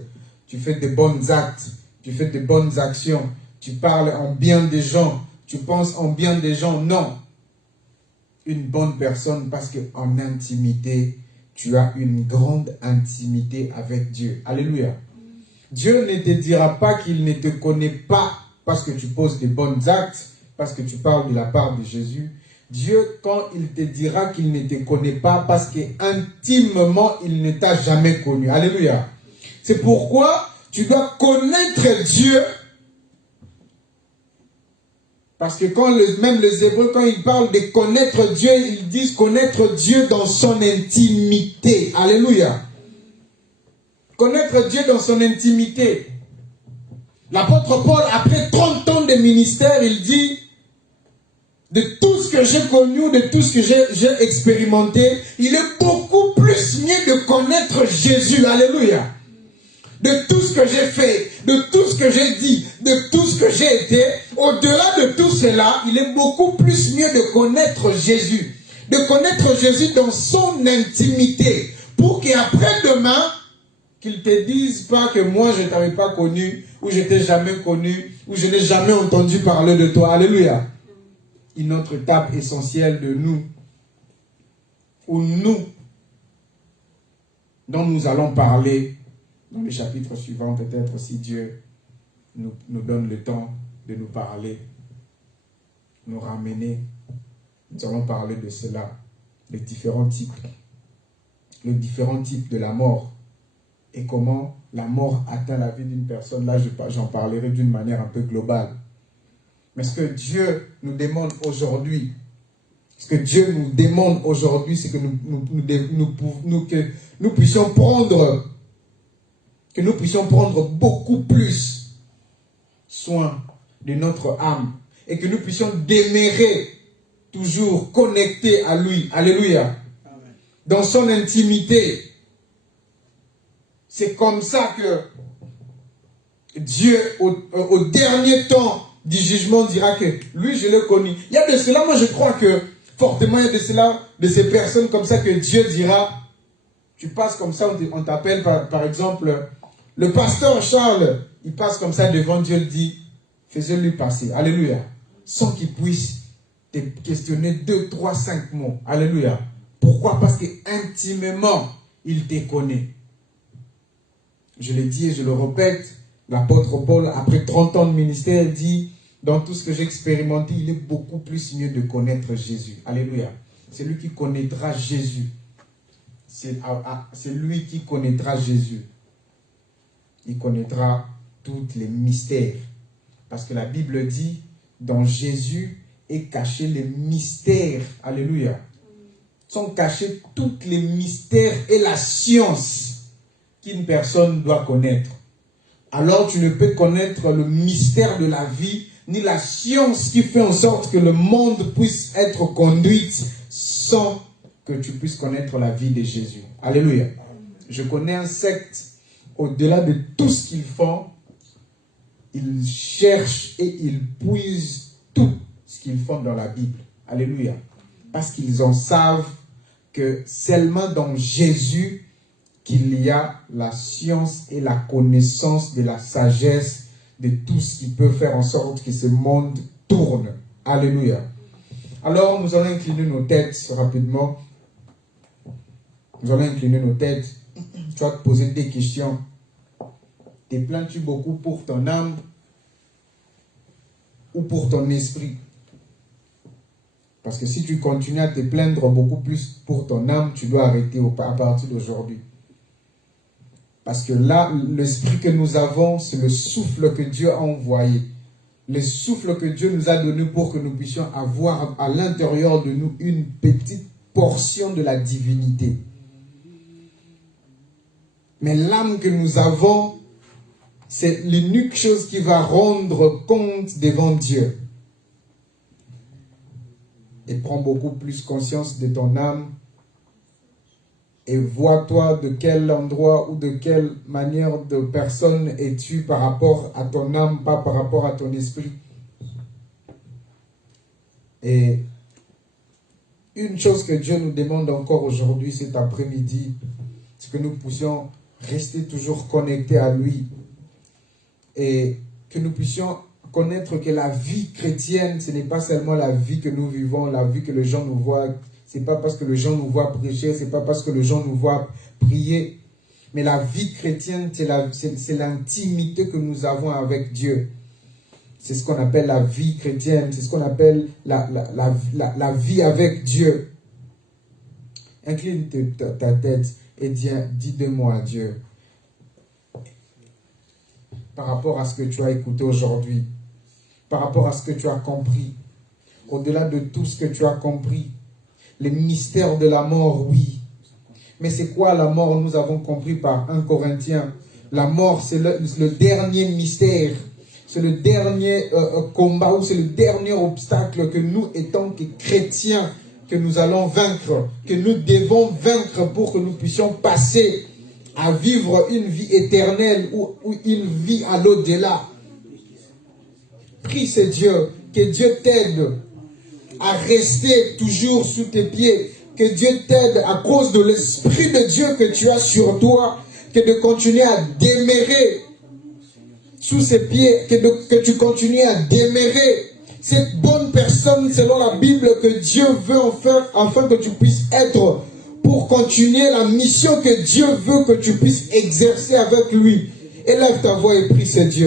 tu fais de bons actes, tu fais de bonnes actions, tu parles en bien des gens, tu penses en bien des gens. Non. Une bonne personne parce qu'en intimité, tu as une grande intimité avec Dieu. Alléluia. Dieu ne te dira pas qu'il ne te connaît pas parce que tu poses des bons actes, parce que tu parles de la part de Jésus. Dieu, quand il te dira qu'il ne te connaît pas parce qu'intimement, il ne t'a jamais connu. Alléluia. C'est pourquoi tu dois connaître Dieu. Parce que même les Hébreux, quand ils parlent de connaître Dieu, ils disent connaître Dieu dans son intimité. Alléluia. Connaître Dieu dans son intimité. L'apôtre Paul, après 30 ans de ministère, il dit, de tout ce que j'ai connu, de tout ce que j'ai expérimenté, il est beaucoup plus mieux de connaître Jésus. Alléluia. De tout ce que j'ai fait, de tout ce que j'ai dit, de tout ce que j'ai été, au-delà de tout cela, il est beaucoup plus mieux de connaître Jésus. De connaître Jésus dans son intimité. Pour qu'après demain, qu'ils ne te disent pas que moi je ne t'avais pas connu, ou je ne t'ai jamais connu, ou je n'ai jamais entendu parler de toi. Alléluia. Une autre étape essentielle de nous, ou nous, dont nous allons parler dans les chapitres suivants, peut-être si Dieu nous donne le temps de nous parler, nous ramener. Nous allons parler de cela, les différents types de la mort et comment la mort atteint la vie d'une personne. Là, j'en parlerai d'une manière un peu globale. Mais ce que Dieu nous demande aujourd'hui, c'est que nous puissions prendre beaucoup plus soin de notre âme et que nous puissions demeurer toujours connectés à lui. Alléluia. Amen. Dans son intimité. C'est comme ça que Dieu, au dernier temps du jugement, dira que lui, je l'ai connu. Il y a de cela, moi je crois que fortement, il y a de cela, de ces personnes comme ça que Dieu dira, tu passes comme ça, on t'appelle par exemple, le pasteur Charles, il passe comme ça devant Dieu, il dit, faisez-lui passer. Alléluia. Sans qu'il puisse te questionner 2, 3, 5 mots. Alléluia. Pourquoi? Parce qu'intimement, il te connaît. Je l'ai dit et je le répète, l'apôtre Paul, après 30 ans de ministère, dit, dans tout ce que j'ai expérimenté, il est beaucoup plus mieux de connaître Jésus. Alléluia. C'est lui qui connaîtra Jésus. C'est lui qui connaîtra Jésus. Il connaîtra tous les mystères. Parce que la Bible dit, dans Jésus est caché les mystères. Alléluia. Sont cachés tous les mystères et la science qu'une personne doit connaître. Alors tu ne peux connaître le mystère de la vie, ni la science qui fait en sorte que le monde puisse être conduite sans que tu puisses connaître la vie de Jésus. Alléluia. Je connais un secte, au-delà de tout ce qu'ils font, ils cherchent et ils puisent tout ce qu'ils font dans la Bible. Alléluia. Parce qu'ils en savent que seulement dans Jésus, qu'il y a la science et la connaissance de la sagesse de tout ce qui peut faire en sorte que ce monde tourne. Alléluia. Alors, nous allons incliner nos têtes rapidement. Nous allons incliner nos têtes. Tu vas te poser des questions. Te plains-tu beaucoup pour ton âme ou pour ton esprit? Parce que si tu continues à te plaindre beaucoup plus pour ton âme, tu dois arrêter à partir d'aujourd'hui. Parce que là, l'esprit que nous avons, c'est le souffle que Dieu a envoyé. Le souffle que Dieu nous a donné pour que nous puissions avoir à l'intérieur de nous une petite portion de la divinité. Mais l'âme que nous avons, c'est l'unique chose qui va rendre compte devant Dieu. Et prends beaucoup plus conscience de ton âme. Et vois-toi de quel endroit ou de quelle manière de personne es-tu par rapport à ton âme, pas par rapport à ton esprit. Et une chose que Dieu nous demande encore aujourd'hui, cet après-midi, c'est que nous puissions rester toujours connectés à lui. Et que nous puissions connaître que la vie chrétienne, ce n'est pas seulement la vie que nous vivons, la vie que les gens nous voient. Ce n'est pas parce que les gens nous voient prêcher, ce n'est pas parce que les gens nous voient prier. Mais la vie chrétienne, c'est l'intimité que nous avons avec Dieu. C'est ce qu'on appelle la vie chrétienne. C'est ce qu'on appelle la vie avec Dieu. Incline ta tête et dis de moi à Dieu. Par rapport à ce que tu as écouté aujourd'hui. Par rapport à ce que tu as compris. Au-delà de tout ce que tu as compris. Les mystères de la mort, oui. Mais c'est quoi la mort? Nous avons compris par 1 Corinthiens. La mort, c'est le dernier mystère. C'est le dernier combat ou c'est le dernier obstacle que nous, étant que chrétiens, que nous allons vaincre, que nous devons vaincre pour que nous puissions passer à vivre une vie éternelle ou une vie à l'au-delà. Prie ce Dieu, que Dieu t'aide à rester toujours sous tes pieds, que Dieu t'aide à cause de l'Esprit de Dieu que tu as sur toi, que de continuer à demeurer sous ses pieds, que tu continues à demeurer cette bonne personne selon la Bible que Dieu veut en faire, afin que tu puisses être pour continuer la mission que Dieu veut que tu puisses exercer avec lui. Élève ta voix et prie ce Dieu.